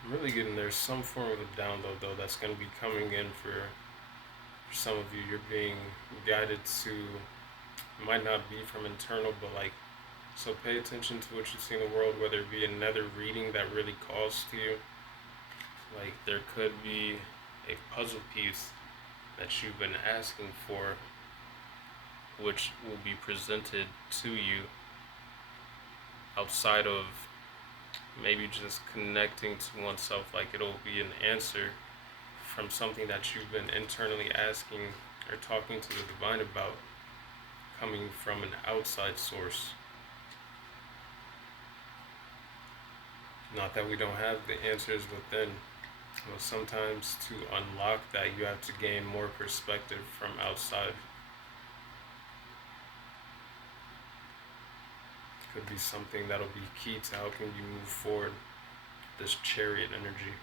I'm really getting there's some form of a download though that's going to be coming in for some of you. You're being guided to, it might not be from internal, but like, so pay attention to what you see in the world, whether it be another reading that really calls to you. Like there could be a puzzle piece that you've been asking for, which will be presented to you outside of maybe just connecting to oneself. Like it'll be an answer from something that you've been internally asking or talking to the divine about, coming from an outside source. Not that we don't have the answers within, but sometimes to unlock that you have to gain more perspective from outside. Could be something that'll be key to helping you move forward, this chariot energy.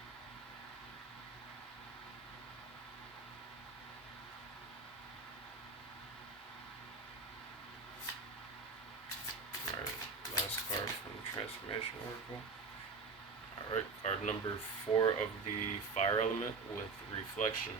Alright, last card from the Transformation Oracle. Alright, card number 4 of the fire element with reflection.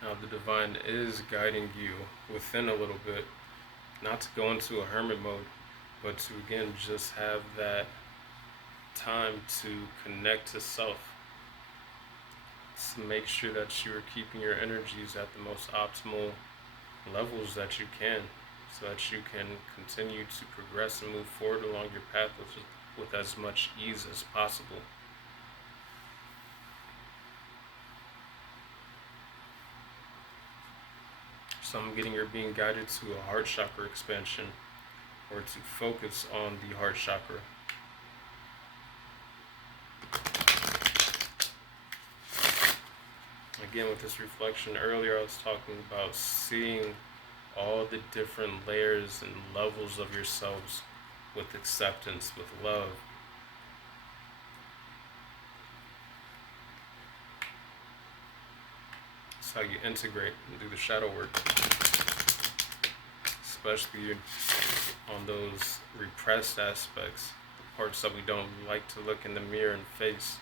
Now the divine is guiding you within a little bit, not to go into a hermit mode, but to again just have that time to connect to self. To make sure that you are keeping your energies at the most optimal levels that you can, so that you can continue to progress and move forward along your path with as much ease as possible. So I'm getting you're being guided to a heart chakra expansion, or to focus on the heart chakra. Again, with this reflection earlier, I was talking about seeing all the different layers and levels of yourselves with acceptance, with love. It's how you integrate and do the shadow work, especially on those repressed aspects, the parts that we don't like to look in the mirror and face,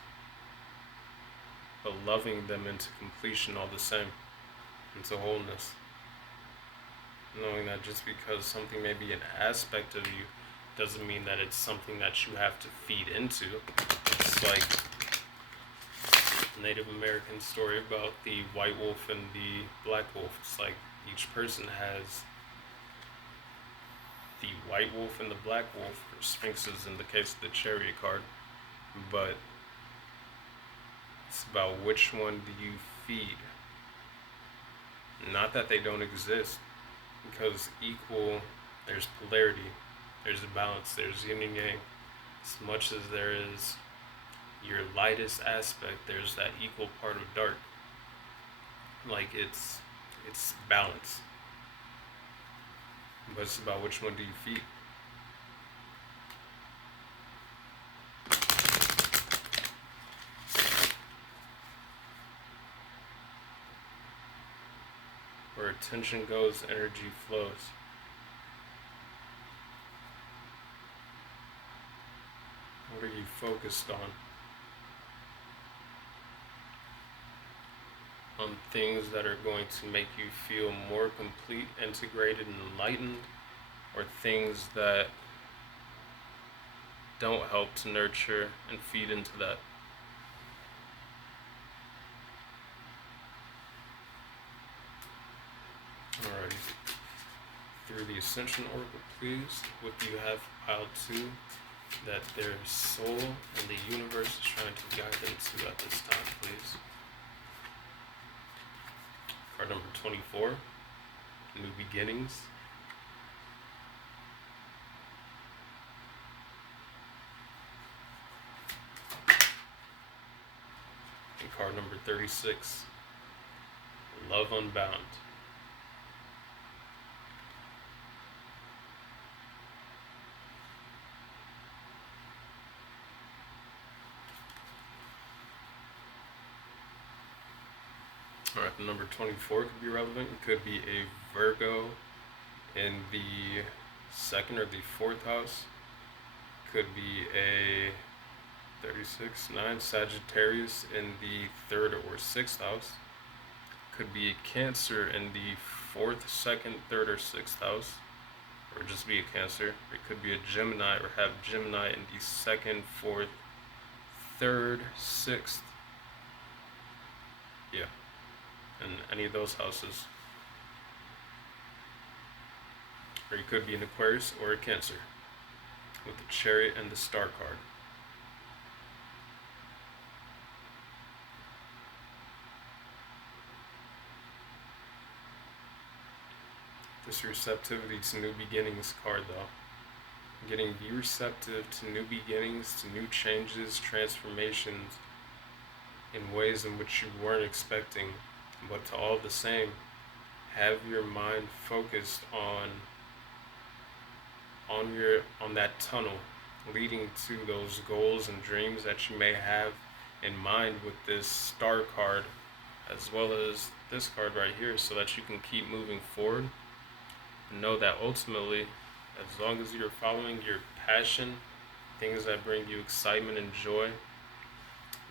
but loving them into completion all the same, into wholeness. Knowing that just because something may be an aspect of you doesn't mean that it's something that you have to feed into. It's like Native American story about the white wolf and the black wolf. It's like each person has the white wolf and the black wolf, or sphinxes in the case of the chariot card, but it's about which one do you feed. Not that they don't exist, because equal, there's polarity, there's a balance, there's yin and yang. As much as there is your lightest aspect, there's that equal part of dark. Like it's It's balance. But it's about which one do you feed. Where attention goes, energy flows. What are you focused on? On things that are going to make you feel more complete, integrated, and enlightened, or things that don't help to nurture and feed into that? Alrighty. Through the Ascension Oracle, please, what do you have piled 2 that their soul and the universe is trying to guide them to at this time, please? Card number 24, New Beginnings. And card number 36, Love Unbound. Alright, the number 24 could be relevant. It could be a Virgo in the 2nd or the 4th house. Could be a 36, 9 Sagittarius in the 3rd or 6th house. Could be a Cancer in the 4th, 2nd, 3rd, or 6th house. Or just be a Cancer. It could be a Gemini or have Gemini in the 2nd, 4th, 3rd, 6th. Yeah. In any of those houses. Or you could be an Aquarius or a Cancer with the Chariot and the Star card. This receptivity to new beginnings card, though. Getting be receptive to new beginnings, to new changes, transformations in ways in which you weren't expecting. But to all the same, have your mind focused on that tunnel leading to those goals and dreams that you may have in mind with this Star card, as well as this card right here, so that you can keep moving forward. And know that ultimately, as long as you're following your passion, things that bring you excitement and joy,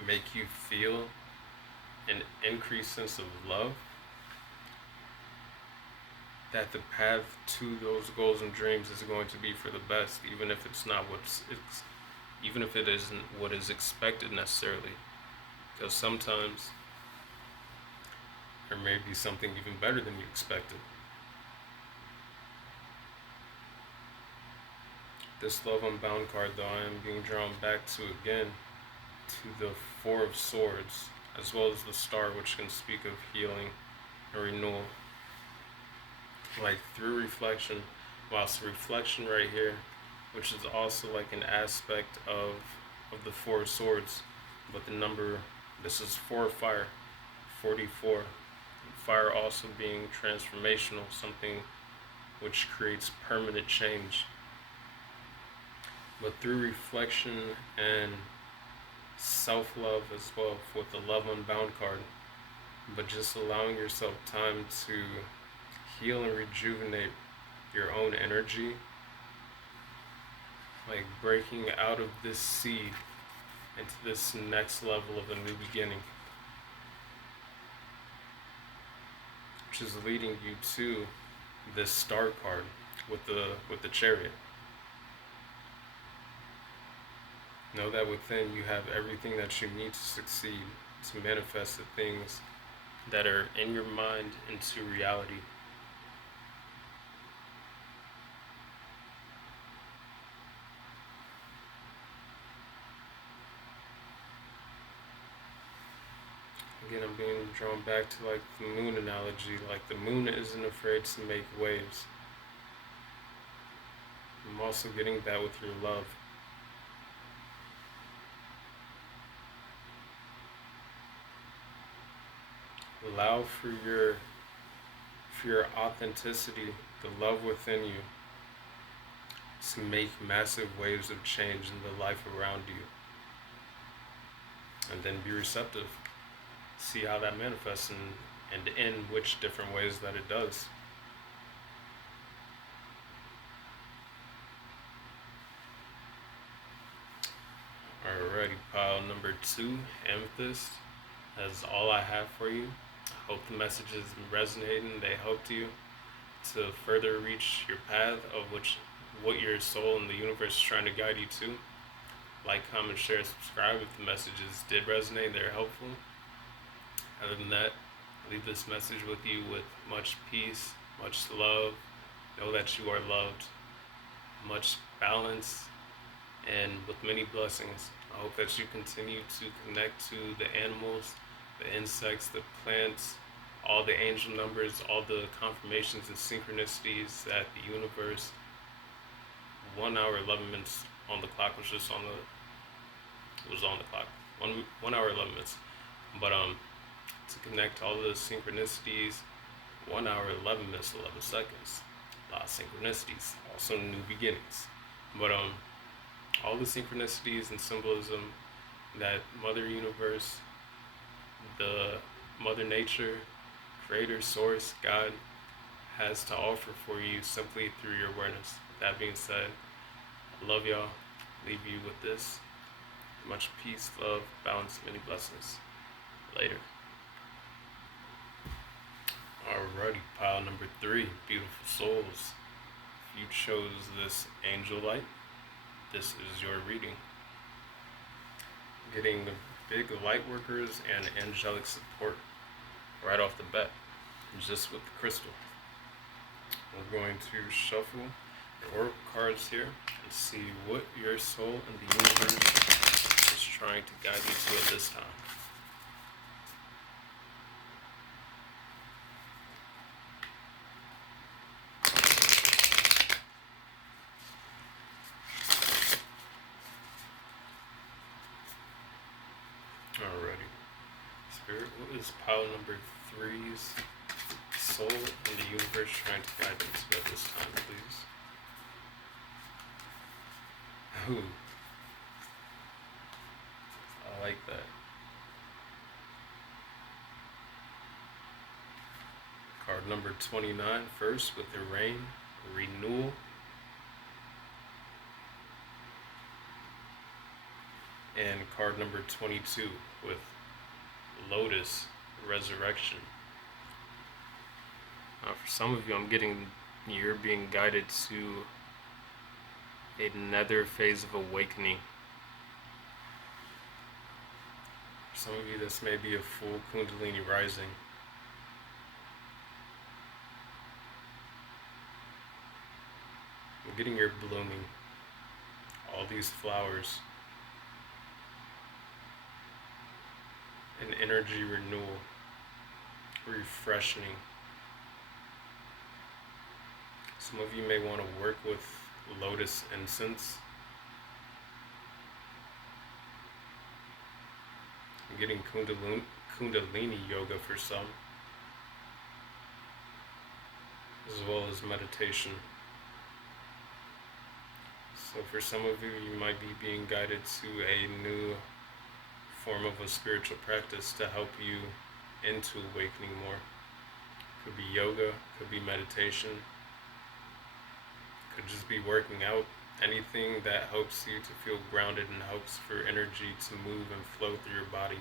make you feel an increased sense of love, that the path to those goals and dreams is going to be for the best, even if even if it isn't what is expected necessarily. Because sometimes there may be something even better than you expected. This Love Unbound card, though, I am being drawn back to again to the 4 of Swords, as well as the Star, which can speak of healing and renewal. Like through reflection, whilst reflection right here, which is also like an aspect of the 4 of Swords, but the number, this is 4 of fire, 44. Fire also being transformational, something which creates permanent change. But through reflection and self-love as well with the Love Unbound card, but just allowing yourself time to heal and rejuvenate your own energy, like breaking out of this seed into this next level of a new beginning, which is leading you to this Star card with the Chariot. Know that within you have everything that you need to succeed, to manifest the things that are in your mind into reality. Again, I'm being drawn back to like the moon analogy. Like the moon isn't afraid to make waves. I'm also getting that with your love. Allow for your for your authenticity, the love within you, to make massive waves of change in the life around you. And then be receptive. See how that manifests and in which different ways that it does. Alrighty, pile number 2, Amethyst. That's all I have for you. I hope the messages resonating, they helped you to further reach your path of what your soul and the universe is trying to guide you to. Like, comment, share, subscribe if the messages did resonate, they're helpful. Other than that, leave this message with you with much peace, much love. Know that you are loved, much balance, and with many blessings. I hope that you continue to connect to the animals, the insects, the plants, all the angel numbers, all the confirmations and synchronicities that the universe, 1 hour 11 minutes on the clock was just on the clock. 1 hour 11 minutes. But to connect all the synchronicities, 1 hour 11 minutes 11 seconds. A lot of synchronicities, also new beginnings. But all the synchronicities and symbolism that Mother Universe, the Mother Nature, Creator, Source, God has to offer for you simply through your awareness. That being said, I love y'all. Leave you with this. Much peace, love, balance, many blessings. Later. Alrighty, pile number 3, beautiful souls. If you chose this Angelite, this is your reading. Getting the big light workers and angelic support right off the bat, just with the crystal. We're going to shuffle the oracle cards here and see what your soul and the universe is trying to guide you to at this time. Alrighty. Spirit, what is pile number 3's soul and the universe trying to guide them to at this time, please? Ooh. I like that. Card number 29 first with the rain, renewal. And card number 22 with Lotus, resurrection. Now for some of you, you're being guided to another phase of awakening. For some of you, this may be a full Kundalini rising. I'm getting your blooming, all these flowers. An energy renewal, refreshing. Some of you may want to work with lotus incense. I'm getting Kundalini yoga for some, as well as meditation. So for some of you, you might be being guided to a new form of a spiritual practice to help you into awakening more. Could be yoga, could be meditation, could just be working out. Anything that helps you to feel grounded and helps for energy to move and flow through your body,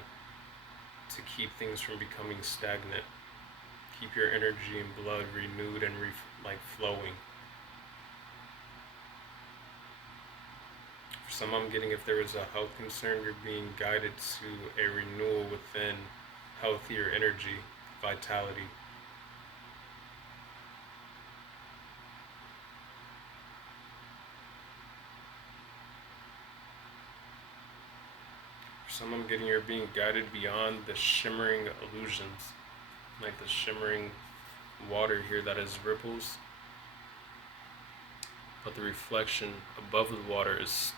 to keep things from becoming stagnant. Keep your energy and blood renewed and flowing. For some, I'm getting if there is a health concern, you're being guided to a renewal within healthier energy, vitality. For some, I'm getting you're being guided beyond the shimmering illusions, like the shimmering water here that is ripples. But the reflection above the water is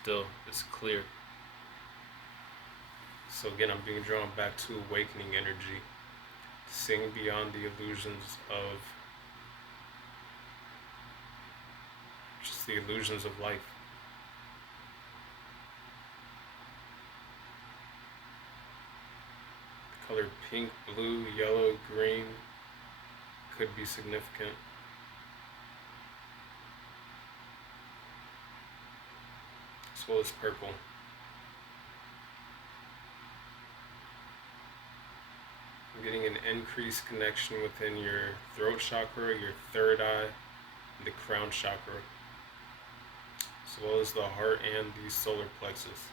clear. So again, I'm being drawn back to awakening energy, seeing beyond the illusions of just the illusions of life. The color pink, blue, yellow, green could be significant. As well as purple. I'm getting an increased connection within your throat chakra, your third eye, and the crown chakra, as well as the heart and the solar plexus.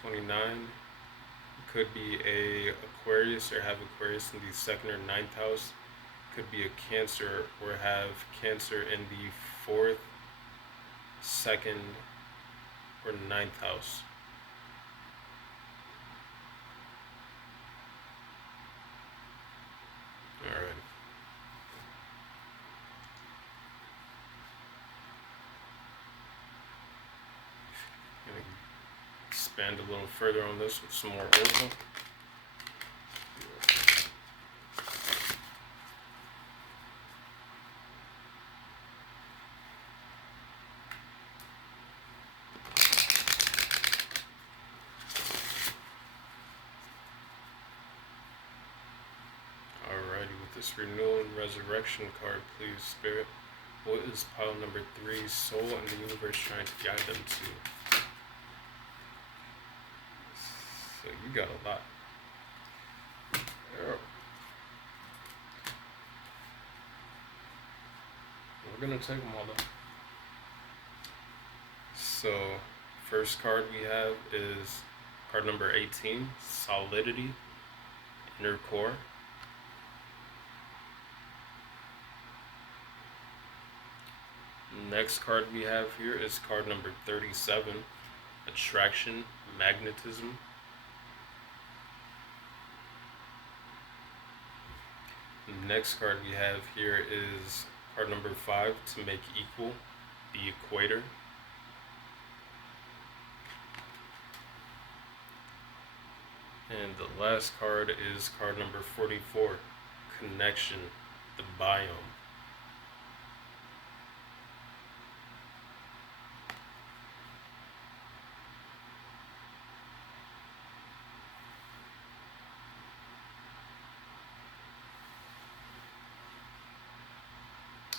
29 could be a Aquarius or have Aquarius in the second or ninth house. Could be a Cancer or have Cancer in the fourth, second, or ninth house. Alright. I'm going to expand a little further on this with some more oracle. This renewal and resurrection card, please, Spirit. What is pile number 3, soul and the universe trying to guide them to? So you got a lot. We're gonna take them all though. So first card we have is card number 18, solidity, inner core. Next card we have here is card number 37, attraction, magnetism. Next card we have here is card number 5, to make equal, the equator. And the last card is card number 44, connection, the biome.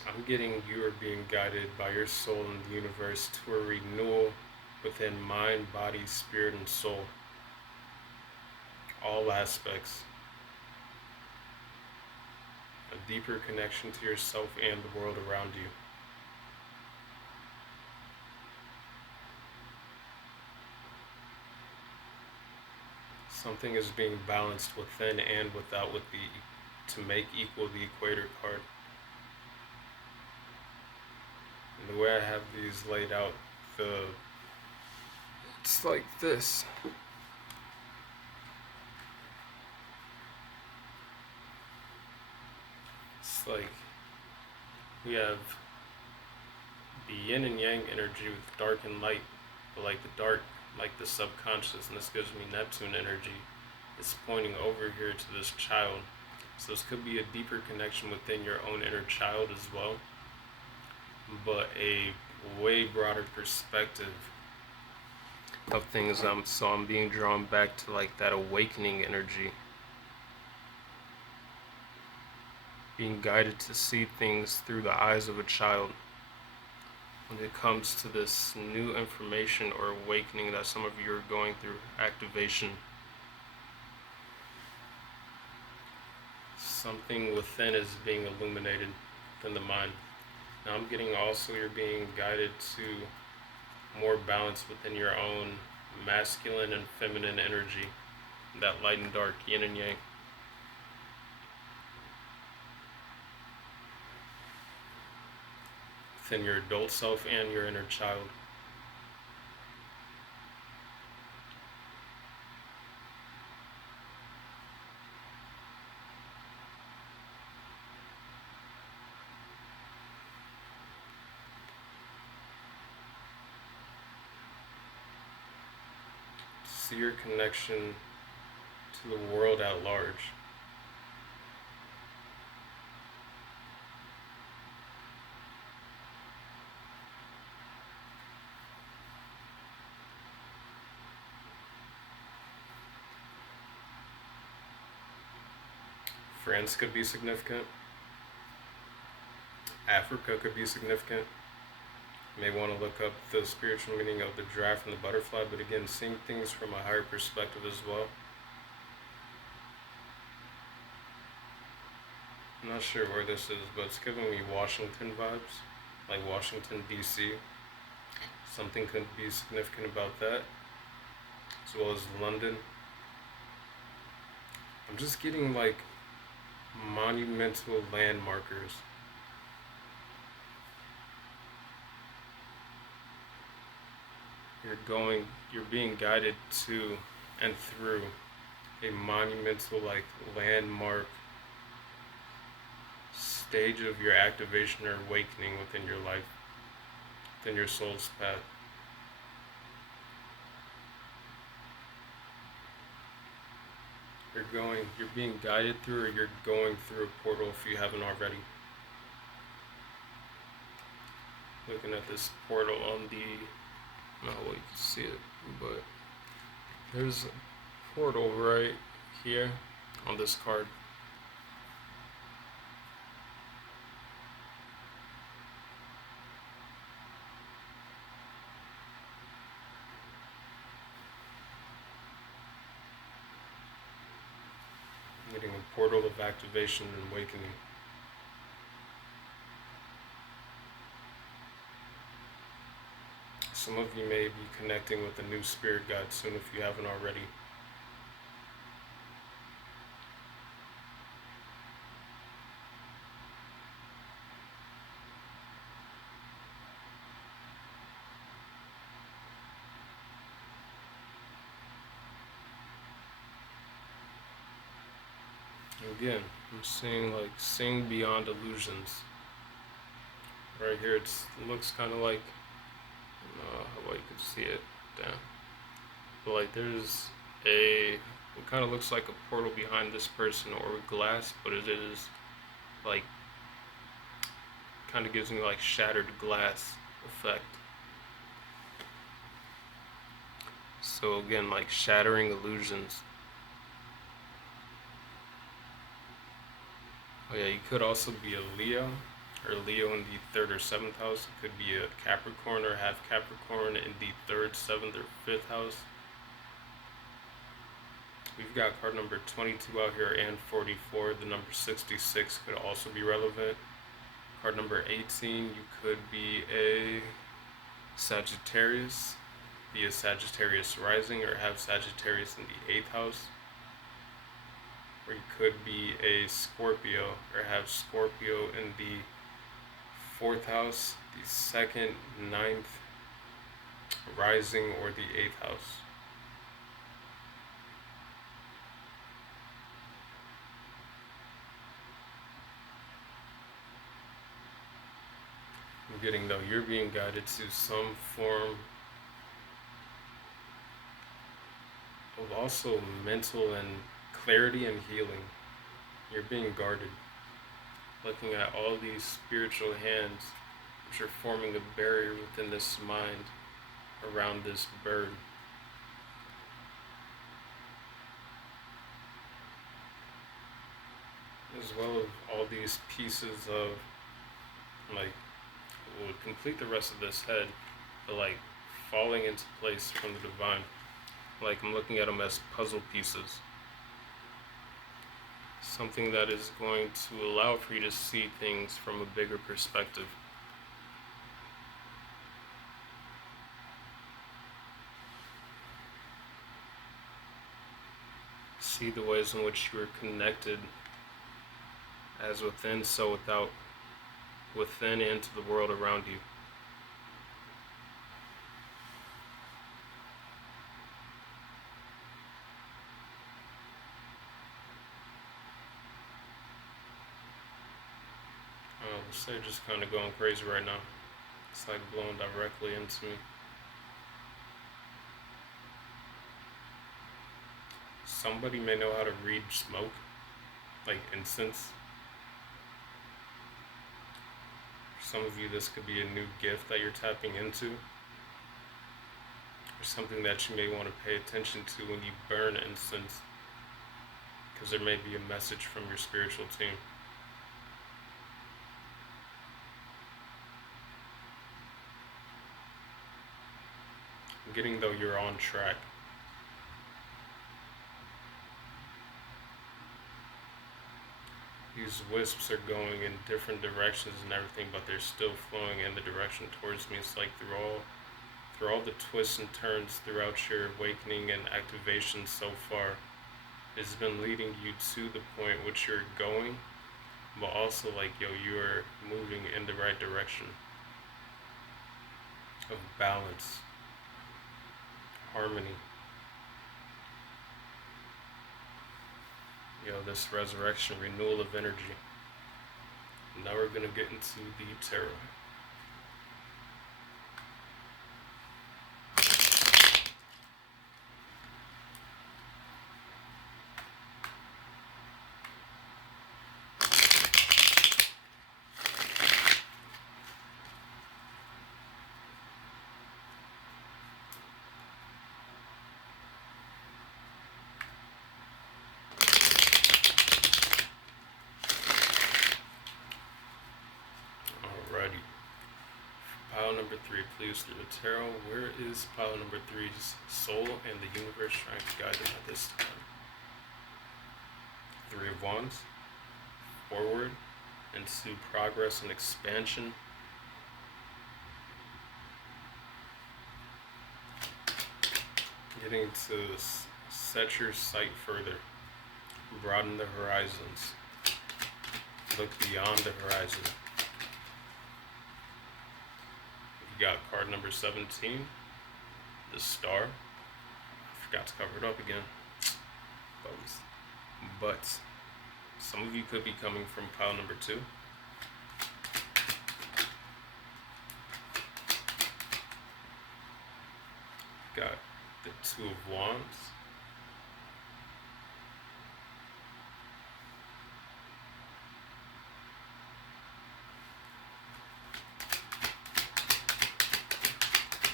I'm getting you are being guided by your soul and the universe to a renewal within mind, body, spirit, and soul. All aspects. A deeper connection to yourself and the world around you. Something is being balanced within and without with the to make equal the equator card. And the way I have these laid out, it's like this. It's like we have the yin and yang energy with dark and light, but like the dark, like the subconscious, and this gives me Neptune energy. It's pointing over here to this child. So this could be a deeper connection within your own inner child as well, but a way broader perspective of things. So I'm being drawn back to like that awakening energy, being guided to see things through the eyes of a child when it comes to this new information or awakening that some of you are going through, activation. Something within is being illuminated within the mind. Now I'm getting also you're being guided to more balance within your own masculine and feminine energy, that light and dark, yin and yang. Within your adult self and your inner child. See your connection to the world at large. France could be significant. Africa could be significant. You may want to look up the spiritual meaning of the giraffe and the butterfly, but again, seeing things from a higher perspective as well. I'm not sure where this is, but it's giving me Washington vibes, like Washington, D.C. Something could be significant about that, as well as London. I'm just getting like monumental landmarkers. You're being guided to and through a monumental, like, landmark stage of your activation or awakening within your life, within your soul's path. You're being guided through, or you're going through a portal if you haven't already. Looking at this portal on the, not well you can see it, but there's a portal right here on this card. Getting a portal of activation and awakening. Some of you may be connecting with a new spirit guide soon if you haven't already. Again, I'm seeing beyond illusions. Right here, it looks kind of like, how well you can see it, damn. But like it kind of looks like a portal behind this person or glass, but it is like, kind of gives me like shattered glass effect. So again, like shattering illusions. Oh yeah, you could also be a Leo, or Leo in the 3rd or 7th house. It could be a Capricorn or half Capricorn in the 3rd, 7th, or 5th house. We've got card number 22 out here and 44. The number 66 could also be relevant. Card number 18, you could be a Sagittarius, be a Sagittarius rising, or have Sagittarius in the 8th house. Or you could be a Scorpio, or have Scorpio in the 4th house, the 2nd, 9th, rising, or the 8th house. I'm getting, though, you're being guided to some form of also mental and clarity and healing. You're being guarded. Looking at all these spiritual hands which are forming a barrier within this mind around this bird. As well as all these pieces of, like, would complete the rest of this head, but like falling into place from the divine. Like I'm looking at them as puzzle pieces. Something that is going to allow for you to see things from a bigger perspective. See the ways in which you are connected as within, so without, within and to the world around you. They're just kind of going crazy right now. It's like blowing directly into me. Somebody may know how to read smoke, like incense. For some of you, this could be a new gift that you're tapping into, or something that you may want to pay attention to when you burn incense. because there may be a message from your spiritual team. I'm getting though you're on track. These wisps are going in different directions and everything, but they're still flowing in the direction towards me. It's like through all the twists and turns throughout your awakening and activation so far, it's been leading you to the point which you're going, but also like, yo, you're moving in the right direction of balance, harmony. Yo, this resurrection, renewal of energy. Now we're gonna get into the tarot. Alrighty. Pile number 3, please, through the tarot. Where is pile number 3's soul and the universe trying to guide them at this time? 3 of Wands. Forward into progress and expansion. Getting to set your sight further. Broaden the horizons. Look beyond the horizon. You got card number 17, the star. I forgot to cover it up again. But some of you could be coming from pile number 2. Got the 2 of Wands.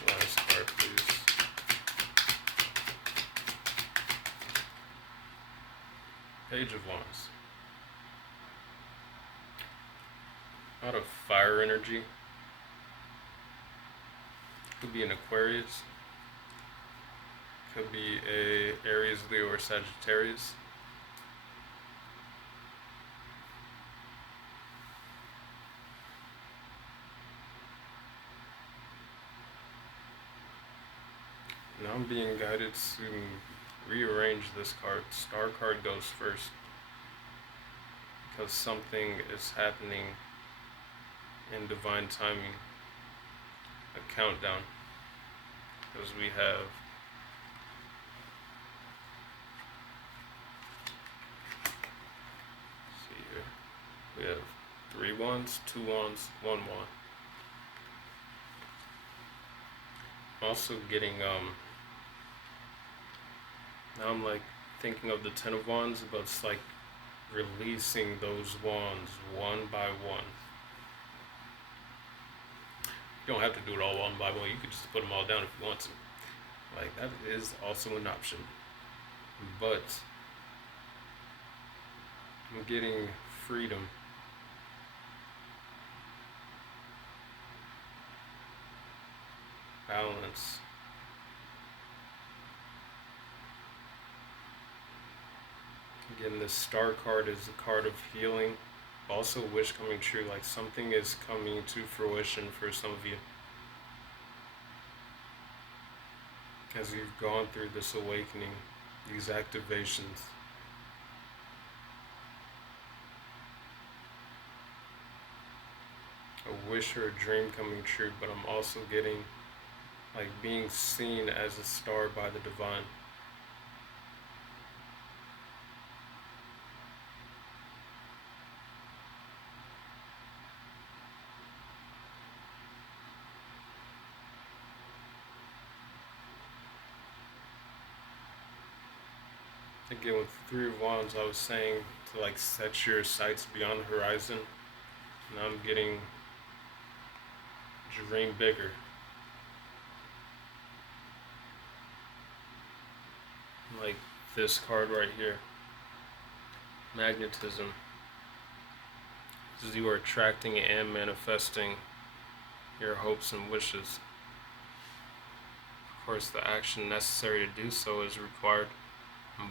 Last card, please. Page of Wands. A lot of fire energy. Could be an Aquarius. Could be a Aries, Leo, or Sagittarius. Now I'm being guided to rearrange this card. Star card goes first because something is happening in divine timing. A countdown. Because we have we have 3 wands, 2 wands, 1 wand. I'm also getting now I'm like thinking of the 10 of Wands, but it's like releasing those wands one by one. You don't have to do it all one by one. You could just put them all down if you want to. Like, that is also an option. But I'm getting freedom. Balance. Again, this star card is a card of healing. Also, wish coming true. Like, something is coming to fruition for some of you. As you've gone through this awakening, these activations. A wish or a dream coming true, but I'm also getting like being seen as a star by the divine. Again, with 3 of Wands, I was saying to like set your sights beyond the horizon. Now I'm getting dream bigger. Like this card right here. Magnetism is you are attracting and manifesting your hopes and wishes. Of course, the action necessary to do so is required,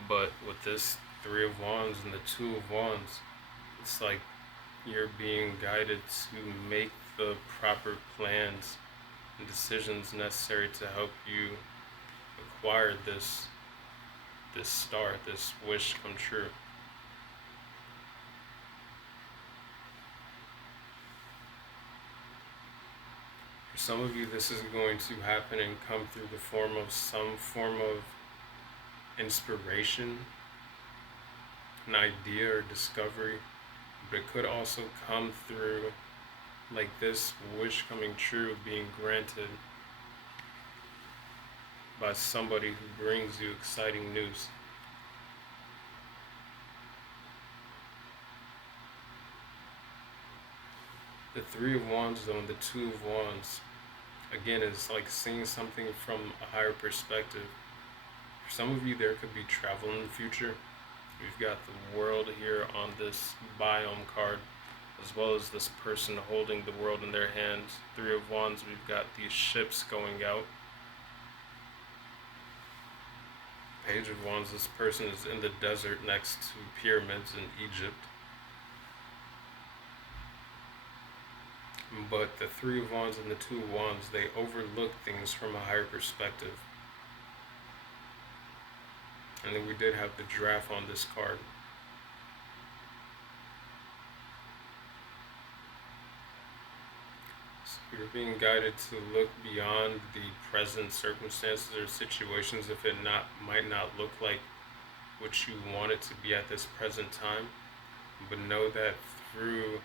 but with this Three of Wands and the Two of Wands, it's like you're being guided to make the proper plans and decisions necessary to help you acquire this star, this wish come true. For some of you, this is going to happen and come through the form of some form of inspiration, an idea or discovery, but it could also come through like this wish coming true being granted by somebody who brings you exciting news. The Three of Wands though and the Two of Wands, again, is like seeing something from a higher perspective. For some of you, there could be travel in the future. We've got the world here on this biome card, as well as this person holding the world in their hands. Three of Wands, we've got these ships going out. Page of Wands, this person is in the desert next to pyramids in Egypt. But the Three of Wands and the Two of Wands, they overlook things from a higher perspective. And then we did have the Giraffe on this card. So you're being guided to look beyond the present circumstances or situations if it might not look like what you want it to be at this present time. But know that through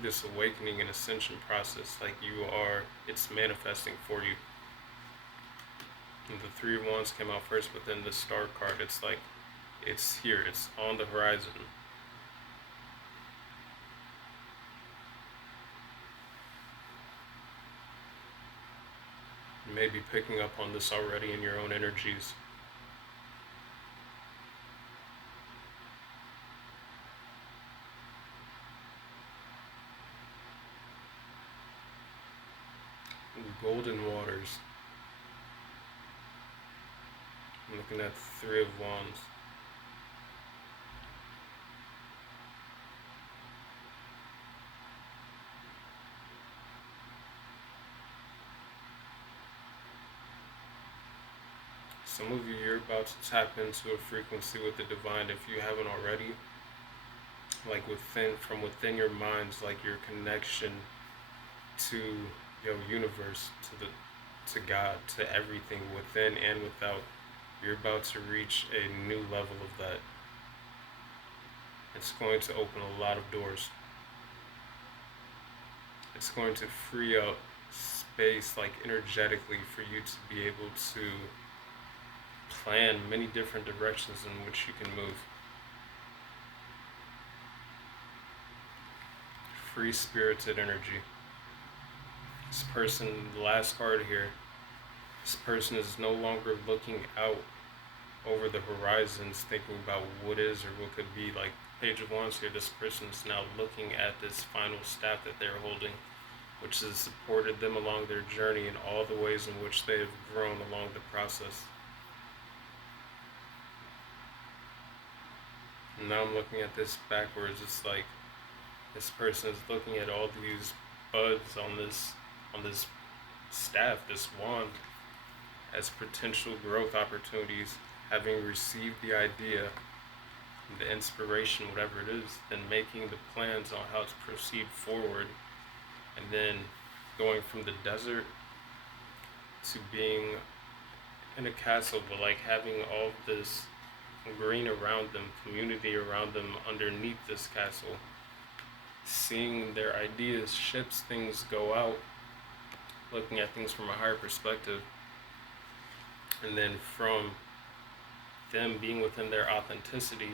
this awakening and ascension process, like it's manifesting for you. And the Three of Wands came out first, but then the Star card, it's like, it's here, it's on the horizon. You may be picking up on this already in your own energies. Golden waters. I'm looking at the Three of Wands. Some of you, you're about to tap into a frequency with the divine if you haven't already. Like from within your minds, like your connection to your universe, to God, to everything within and without. You're about to reach a new level of that. It's going to open a lot of doors. It's going to free up space, like energetically, for you to be able to plan many different directions in which you can move. Free-spirited energy. This person, the last card here, this person is no longer looking out over the horizons thinking about what is or what could be. Like Page of Wands here, this person is now looking at this final staff that they're holding, which has supported them along their journey in all the ways in which they have grown along the process. And now I'm looking at this backwards. It's like this person is looking at all these buds on this staff, this wand, as potential growth opportunities, having received the idea, the inspiration, whatever it is, then making the plans on how to proceed forward, and then going from the desert to being in a castle, but like having all this green around them, community around them underneath this castle, seeing their ideas, ships, things go out, looking at things from a higher perspective, and then from them being within their authenticity,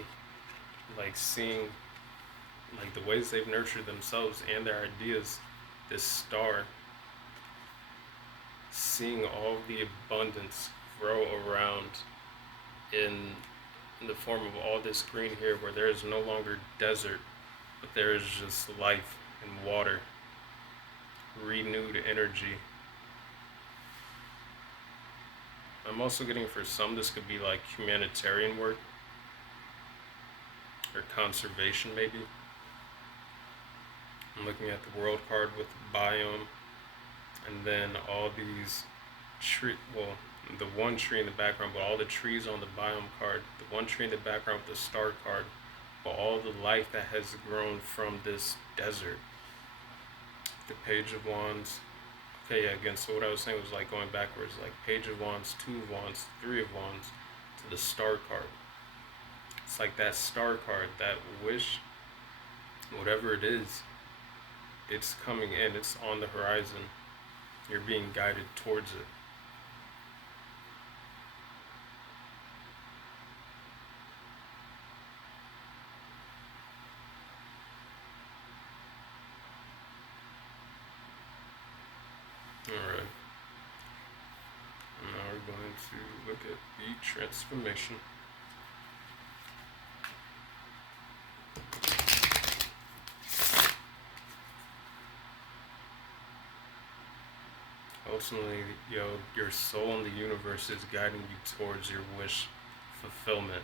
like seeing like the ways they've nurtured themselves and their ideas, this star, seeing all the abundance grow around in in the form of all this green here, where there is no longer desert, but there is just life and water, renewed energy. I'm also getting, for some, this could be like humanitarian work or conservation maybe. I'm looking at the world card with the biome, and then all these the one tree in the background, but all the trees on the biome card, the one tree in the background with the star card, but all the life that has grown from this desert. The Page of Wands. Okay, yeah, again, so what I was saying was like going backwards, like Page of Wands, Two of Wands, Three of Wands, to the Star card. It's like that Star card, that wish, whatever it is, it's coming in, it's on the horizon. You're being guided towards it. Alright. Now we're going to look at the transformation. Ultimately, your soul in the universe is guiding you towards your wish fulfillment.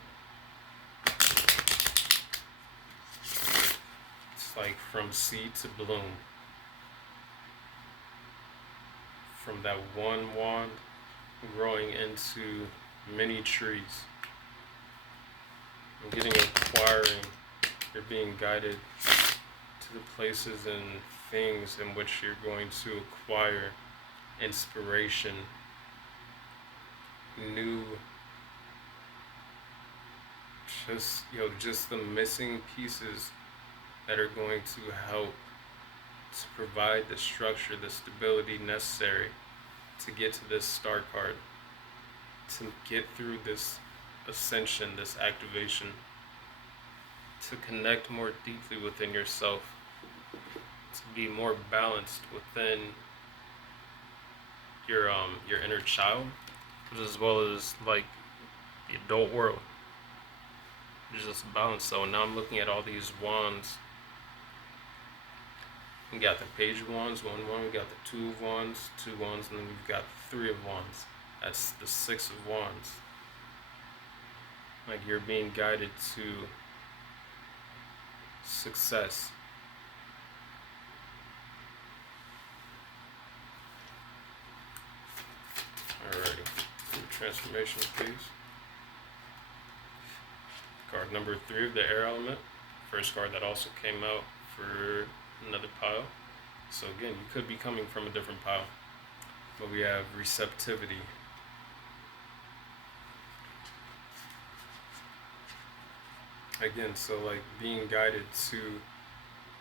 It's like from seed to bloom. From that one wand growing into many trees. I'm getting acquiring. You're being guided to the places and things in which you're going to acquire inspiration, new, just the missing pieces that are going to help to provide the structure, the stability necessary to get to this star card, to get through this ascension, this activation, to connect more deeply within yourself, to be more balanced within your inner child, as well as like the adult world. It's just balanced. So now I'm looking at all these wands. We got the Page of Wands, one, we got the Two of Wands, two wands, and then we've got the Three of Wands. That's the Six of Wands. Like you're being guided to success. Alrighty, transformation, please. Card number 3 of the air element. First card that also came out for another pile. So again, you could be coming from a different pile. But we have receptivity. Again, so like being guided to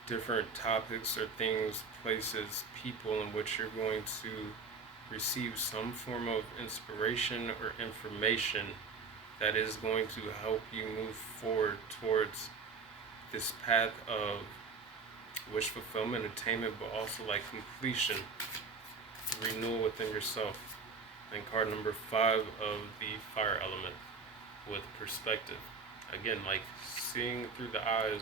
different topics or things, places, people in which you're going to receive some form of inspiration or information that is going to help you move forward towards this path of wish fulfillment, attainment, but also like completion, renewal within yourself. And card number 5 of the fire element with perspective. Again, like seeing through the eyes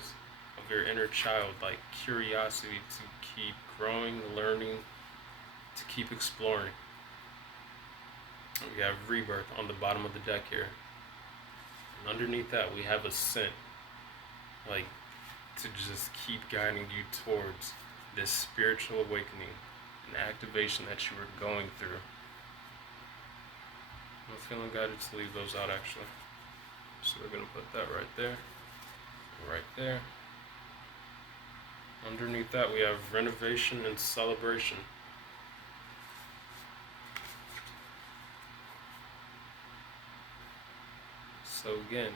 of your inner child, like curiosity to keep growing, learning, to keep exploring. We have rebirth on the bottom of the deck here. And underneath that we have ascent, like to just keep guiding you towards this spiritual awakening and activation that you were going through. I'm feeling guided to leave those out actually. So we're going to put that right there, right there. Underneath that we have renovation and celebration. So again,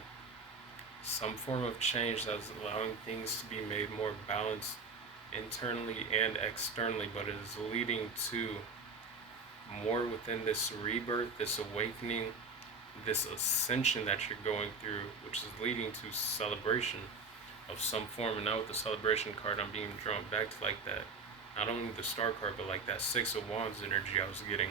some form of change that's allowing things to be made more balanced internally and externally, but it is leading to more within this rebirth, this awakening, this ascension that you're going through, which is leading to celebration of some form. And now with the celebration card, I'm being drawn back to like that, not only the star card, but like that Six of Wands energy I was getting.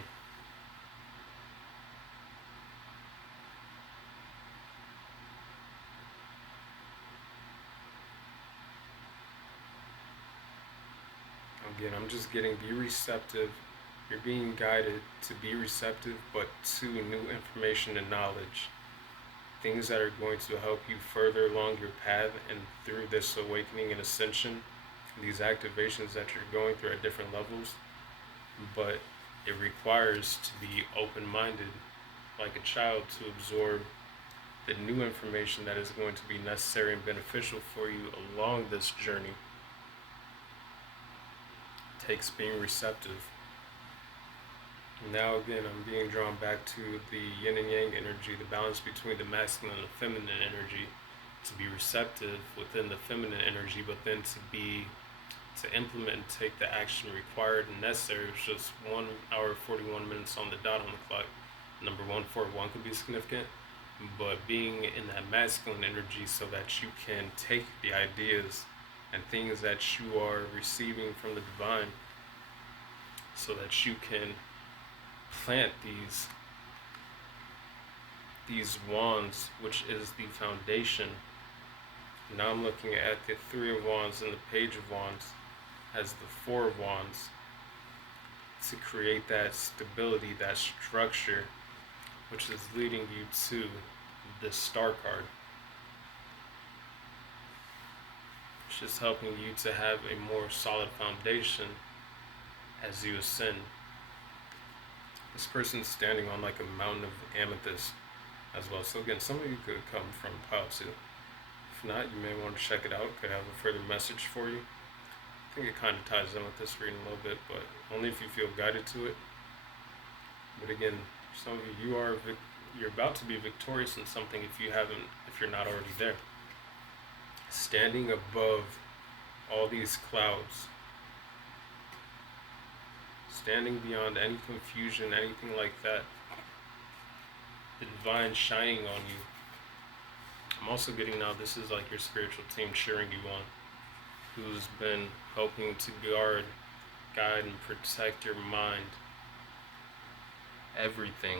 Again, I'm just getting be receptive. You're being guided to be receptive, but to new information and knowledge. Things that are going to help you further along your path and through this awakening and ascension, these activations that you're going through at different levels. But it requires to be open-minded, like a child, to absorb the new information that is going to be necessary and beneficial for you along this journey. It takes being receptive. Now again, I'm being drawn back to the yin and yang energy, the balance between the masculine and the feminine energy, to be receptive within the feminine energy, but then to implement and take the action required and necessary. It's just 1 hour 41 minutes on the dot on the clock. Number 141 could be significant, but being in that masculine energy so that you can take the ideas and things that you are receiving from the divine, so that you can plant these wands, which is the foundation. Now I'm looking at the 3 of Wands and the Page of Wands as the 4 of Wands, to create that stability, that structure, which is leading you to the Star card. It's just helping you to have a more solid foundation as you ascend. This person's standing on like a mountain of amethyst as well. So again, some of you could come from pile 2. If not, you may want to check it out. Could have a further message for you. I think it kind of ties in with this reading a little bit, but only if you feel guided to it. But again, some of you, you're about to be victorious in something if you're not already there. Standing above all these clouds, standing beyond any confusion, anything like that. The divine shining on you. I'm also getting now, this is like your spiritual team cheering you on, who's been helping to guide and protect your mind. Everything.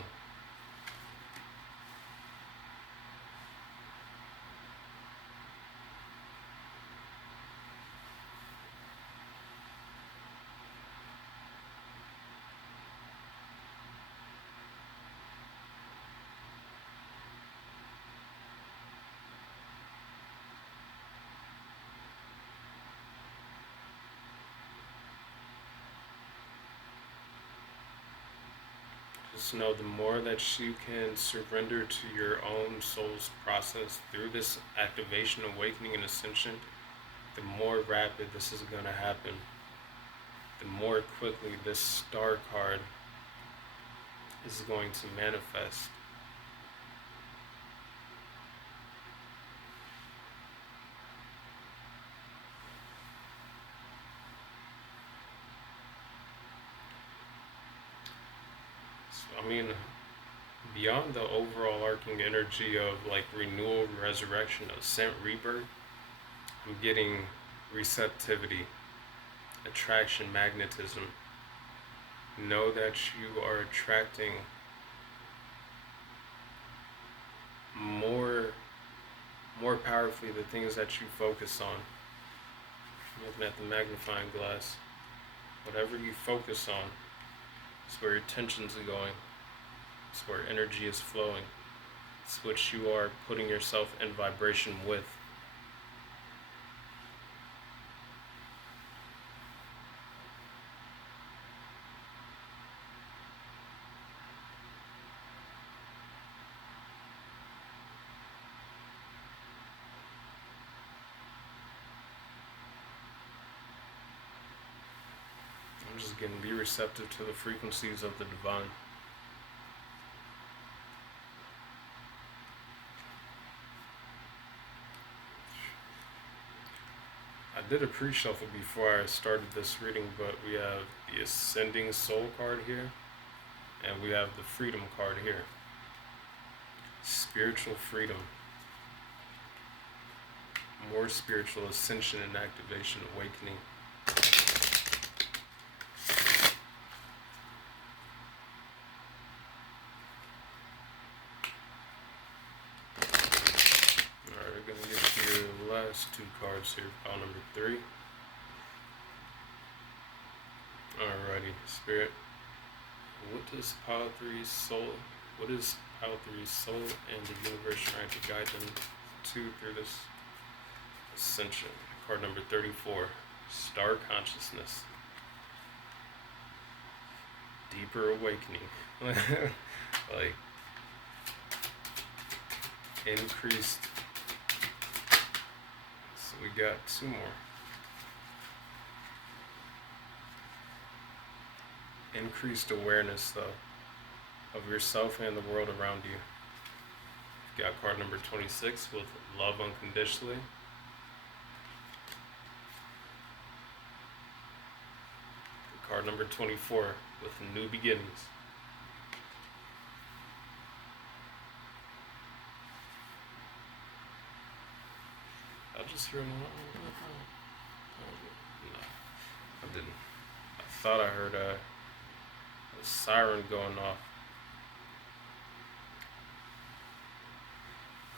Just know the more that you can surrender to your own soul's process through this activation, awakening, and ascension, the more rapid this is going to happen. The more quickly this Star card is going to manifest. I mean, beyond the overall arcing energy of like renewal, resurrection, ascent, rebirth, I'm getting receptivity, attraction, magnetism. Know that you are attracting more powerfully the things that you focus on. I'm looking at the magnifying glass. Whatever you focus on, it's where your attentions are going. It's where energy is flowing. It's what you are putting yourself in vibration with. I'm just getting be receptive to the frequencies of the divine. I did a pre-shuffle before I started this reading, but we have the Ascending Soul card here, and we have the Freedom card here. Spiritual freedom. More spiritual ascension and activation, awakening. Last 2 cards here, pile number 3. Spirit, what is Pile 3's soul and the universe trying to guide them to through this ascension? Card number 34, Star Consciousness. Deeper awakening. Like, increased. So we got two more. Increased awareness, though, of yourself and the world around you. You've got card number 26 with Love Unconditionally. Card number 24 with New Beginnings. I'll just hear no, I didn't. I thought I heard a siren going off.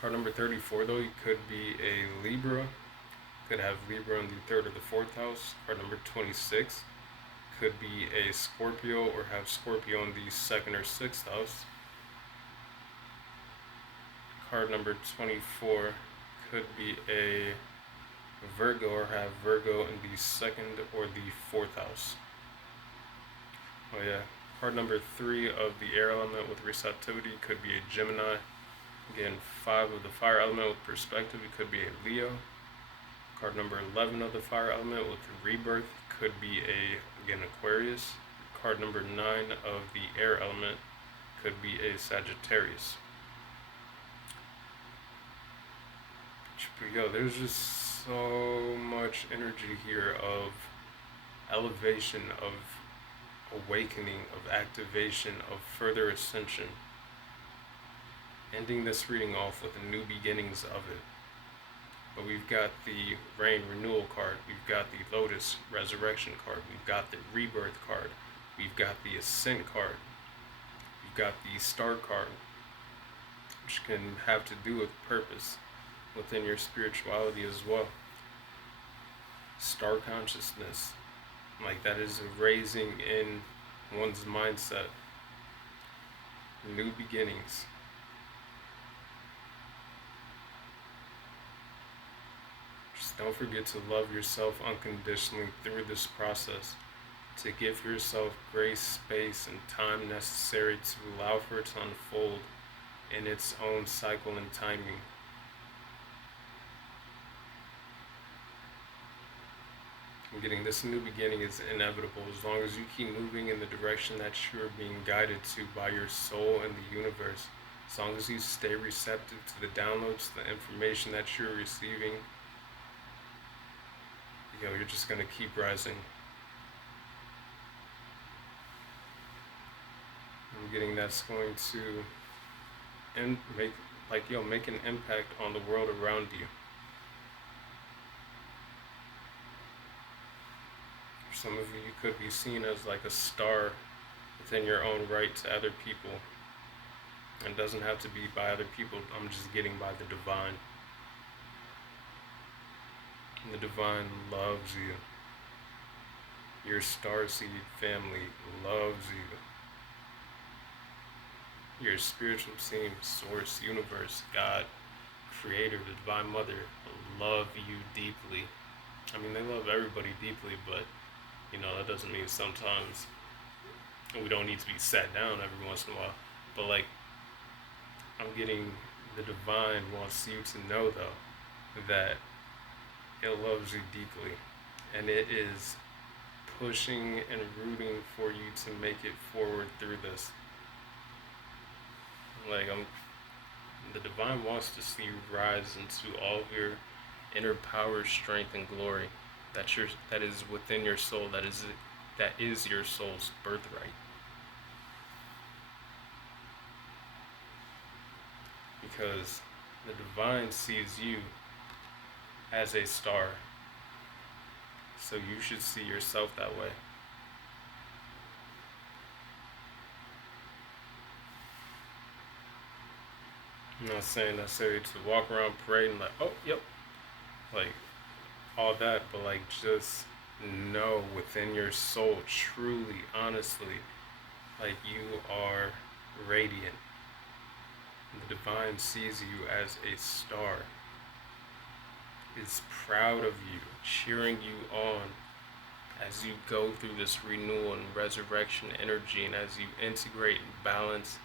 Card number 34, though, you could be a Libra. Could have Libra in the 3rd or the 4th house. Card number 26 could be a Scorpio or have Scorpio in the 2nd or 6th house. Card number 24 could be a Virgo or have Virgo in the 2nd or the 4th house. Oh yeah, card number 3 of the air element with receptivity could be a Gemini. Again, 5 of the fire element with perspective, it could be a Leo. Card number 11 of the fire element with rebirth could be again, Aquarius. Card number 9 of the air element could be a Sagittarius. Yo, there's just so much energy here of elevation, of awakening, of activation, of further ascension. Ending this reading off with the new beginnings of it. But we've got the Rain Renewal card, we've got the Lotus Resurrection card, we've got the Rebirth card, we've got the Ascent card, we've got the Star card, which can have to do with purpose within your spirituality as well. Star consciousness, like that is a raising in one's mindset, new beginnings. Just don't forget to love yourself unconditionally through this process, to give yourself grace, space, and time necessary to allow for it to unfold in its own cycle and timing. I'm getting this new beginning is inevitable as long as you keep moving in the direction that you're being guided to by your soul and the universe. As long as you stay receptive to the downloads, the information that you're receiving, you're just going to keep rising. I'm getting that's going to make an impact on the world around you. For some of you, you could be seen as like a star within your own right to other people. It doesn't have to be by other people. I'm just getting by the divine. And the divine loves you. Your starseed family loves you. Your spiritual team, source, universe, God, creator, the divine mother love you deeply. I mean, they love everybody deeply, but that doesn't mean sometimes we don't need to be sat down every once in a while. But like, I'm getting the divine wants you to know though that it loves you deeply, and it is pushing and rooting for you to make it forward through this. Like, the divine wants to see you rise into all of your inner power, strength, and glory that is within your soul, that is your soul's birthright. Because the divine sees you as a star, so you should see yourself that way. I'm not saying necessarily to walk around parading like, oh, yep, like all that, but like just know within your soul, truly, honestly, like you are radiant. The divine sees you as a star, is proud of you, cheering you on as you go through this renewal and resurrection energy, and as you integrate and balance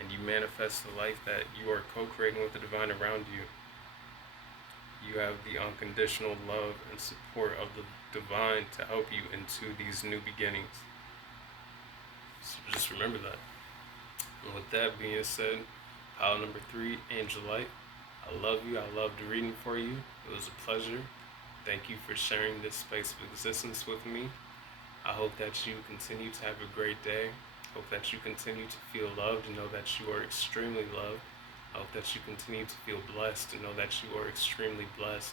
and you manifest the life that you are co-creating with the divine around you. You have the unconditional love and support of the divine to help you into these new beginnings. So just remember that. And with that being said, pile number 3, Angelite. I love you. I loved reading for you. It was a pleasure. Thank you for sharing this space of existence with me. I hope that you continue to have a great day. Hope that you continue to feel loved and know that you are extremely loved. I hope that you continue to feel blessed and know that you are extremely blessed.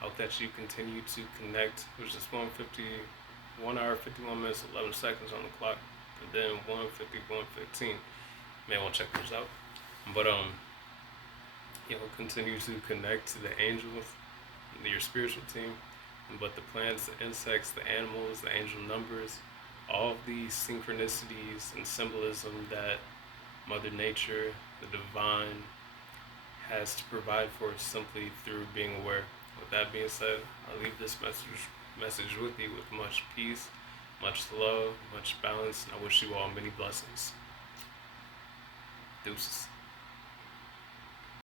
I hope that you continue to connect, which is 1 hour, 51 minutes, 11 seconds on the clock, and then 1:50, 1:15. May want to check those out. But continue to connect to the angels, your spiritual team, but the plants, the insects, the animals, the angel numbers, all of these synchronicities and symbolism that Mother Nature, the divine, has to provide for us simply through being aware. With that being said, I'll leave this message with you with much peace, much love, much balance, and I wish you all many blessings. Deuces.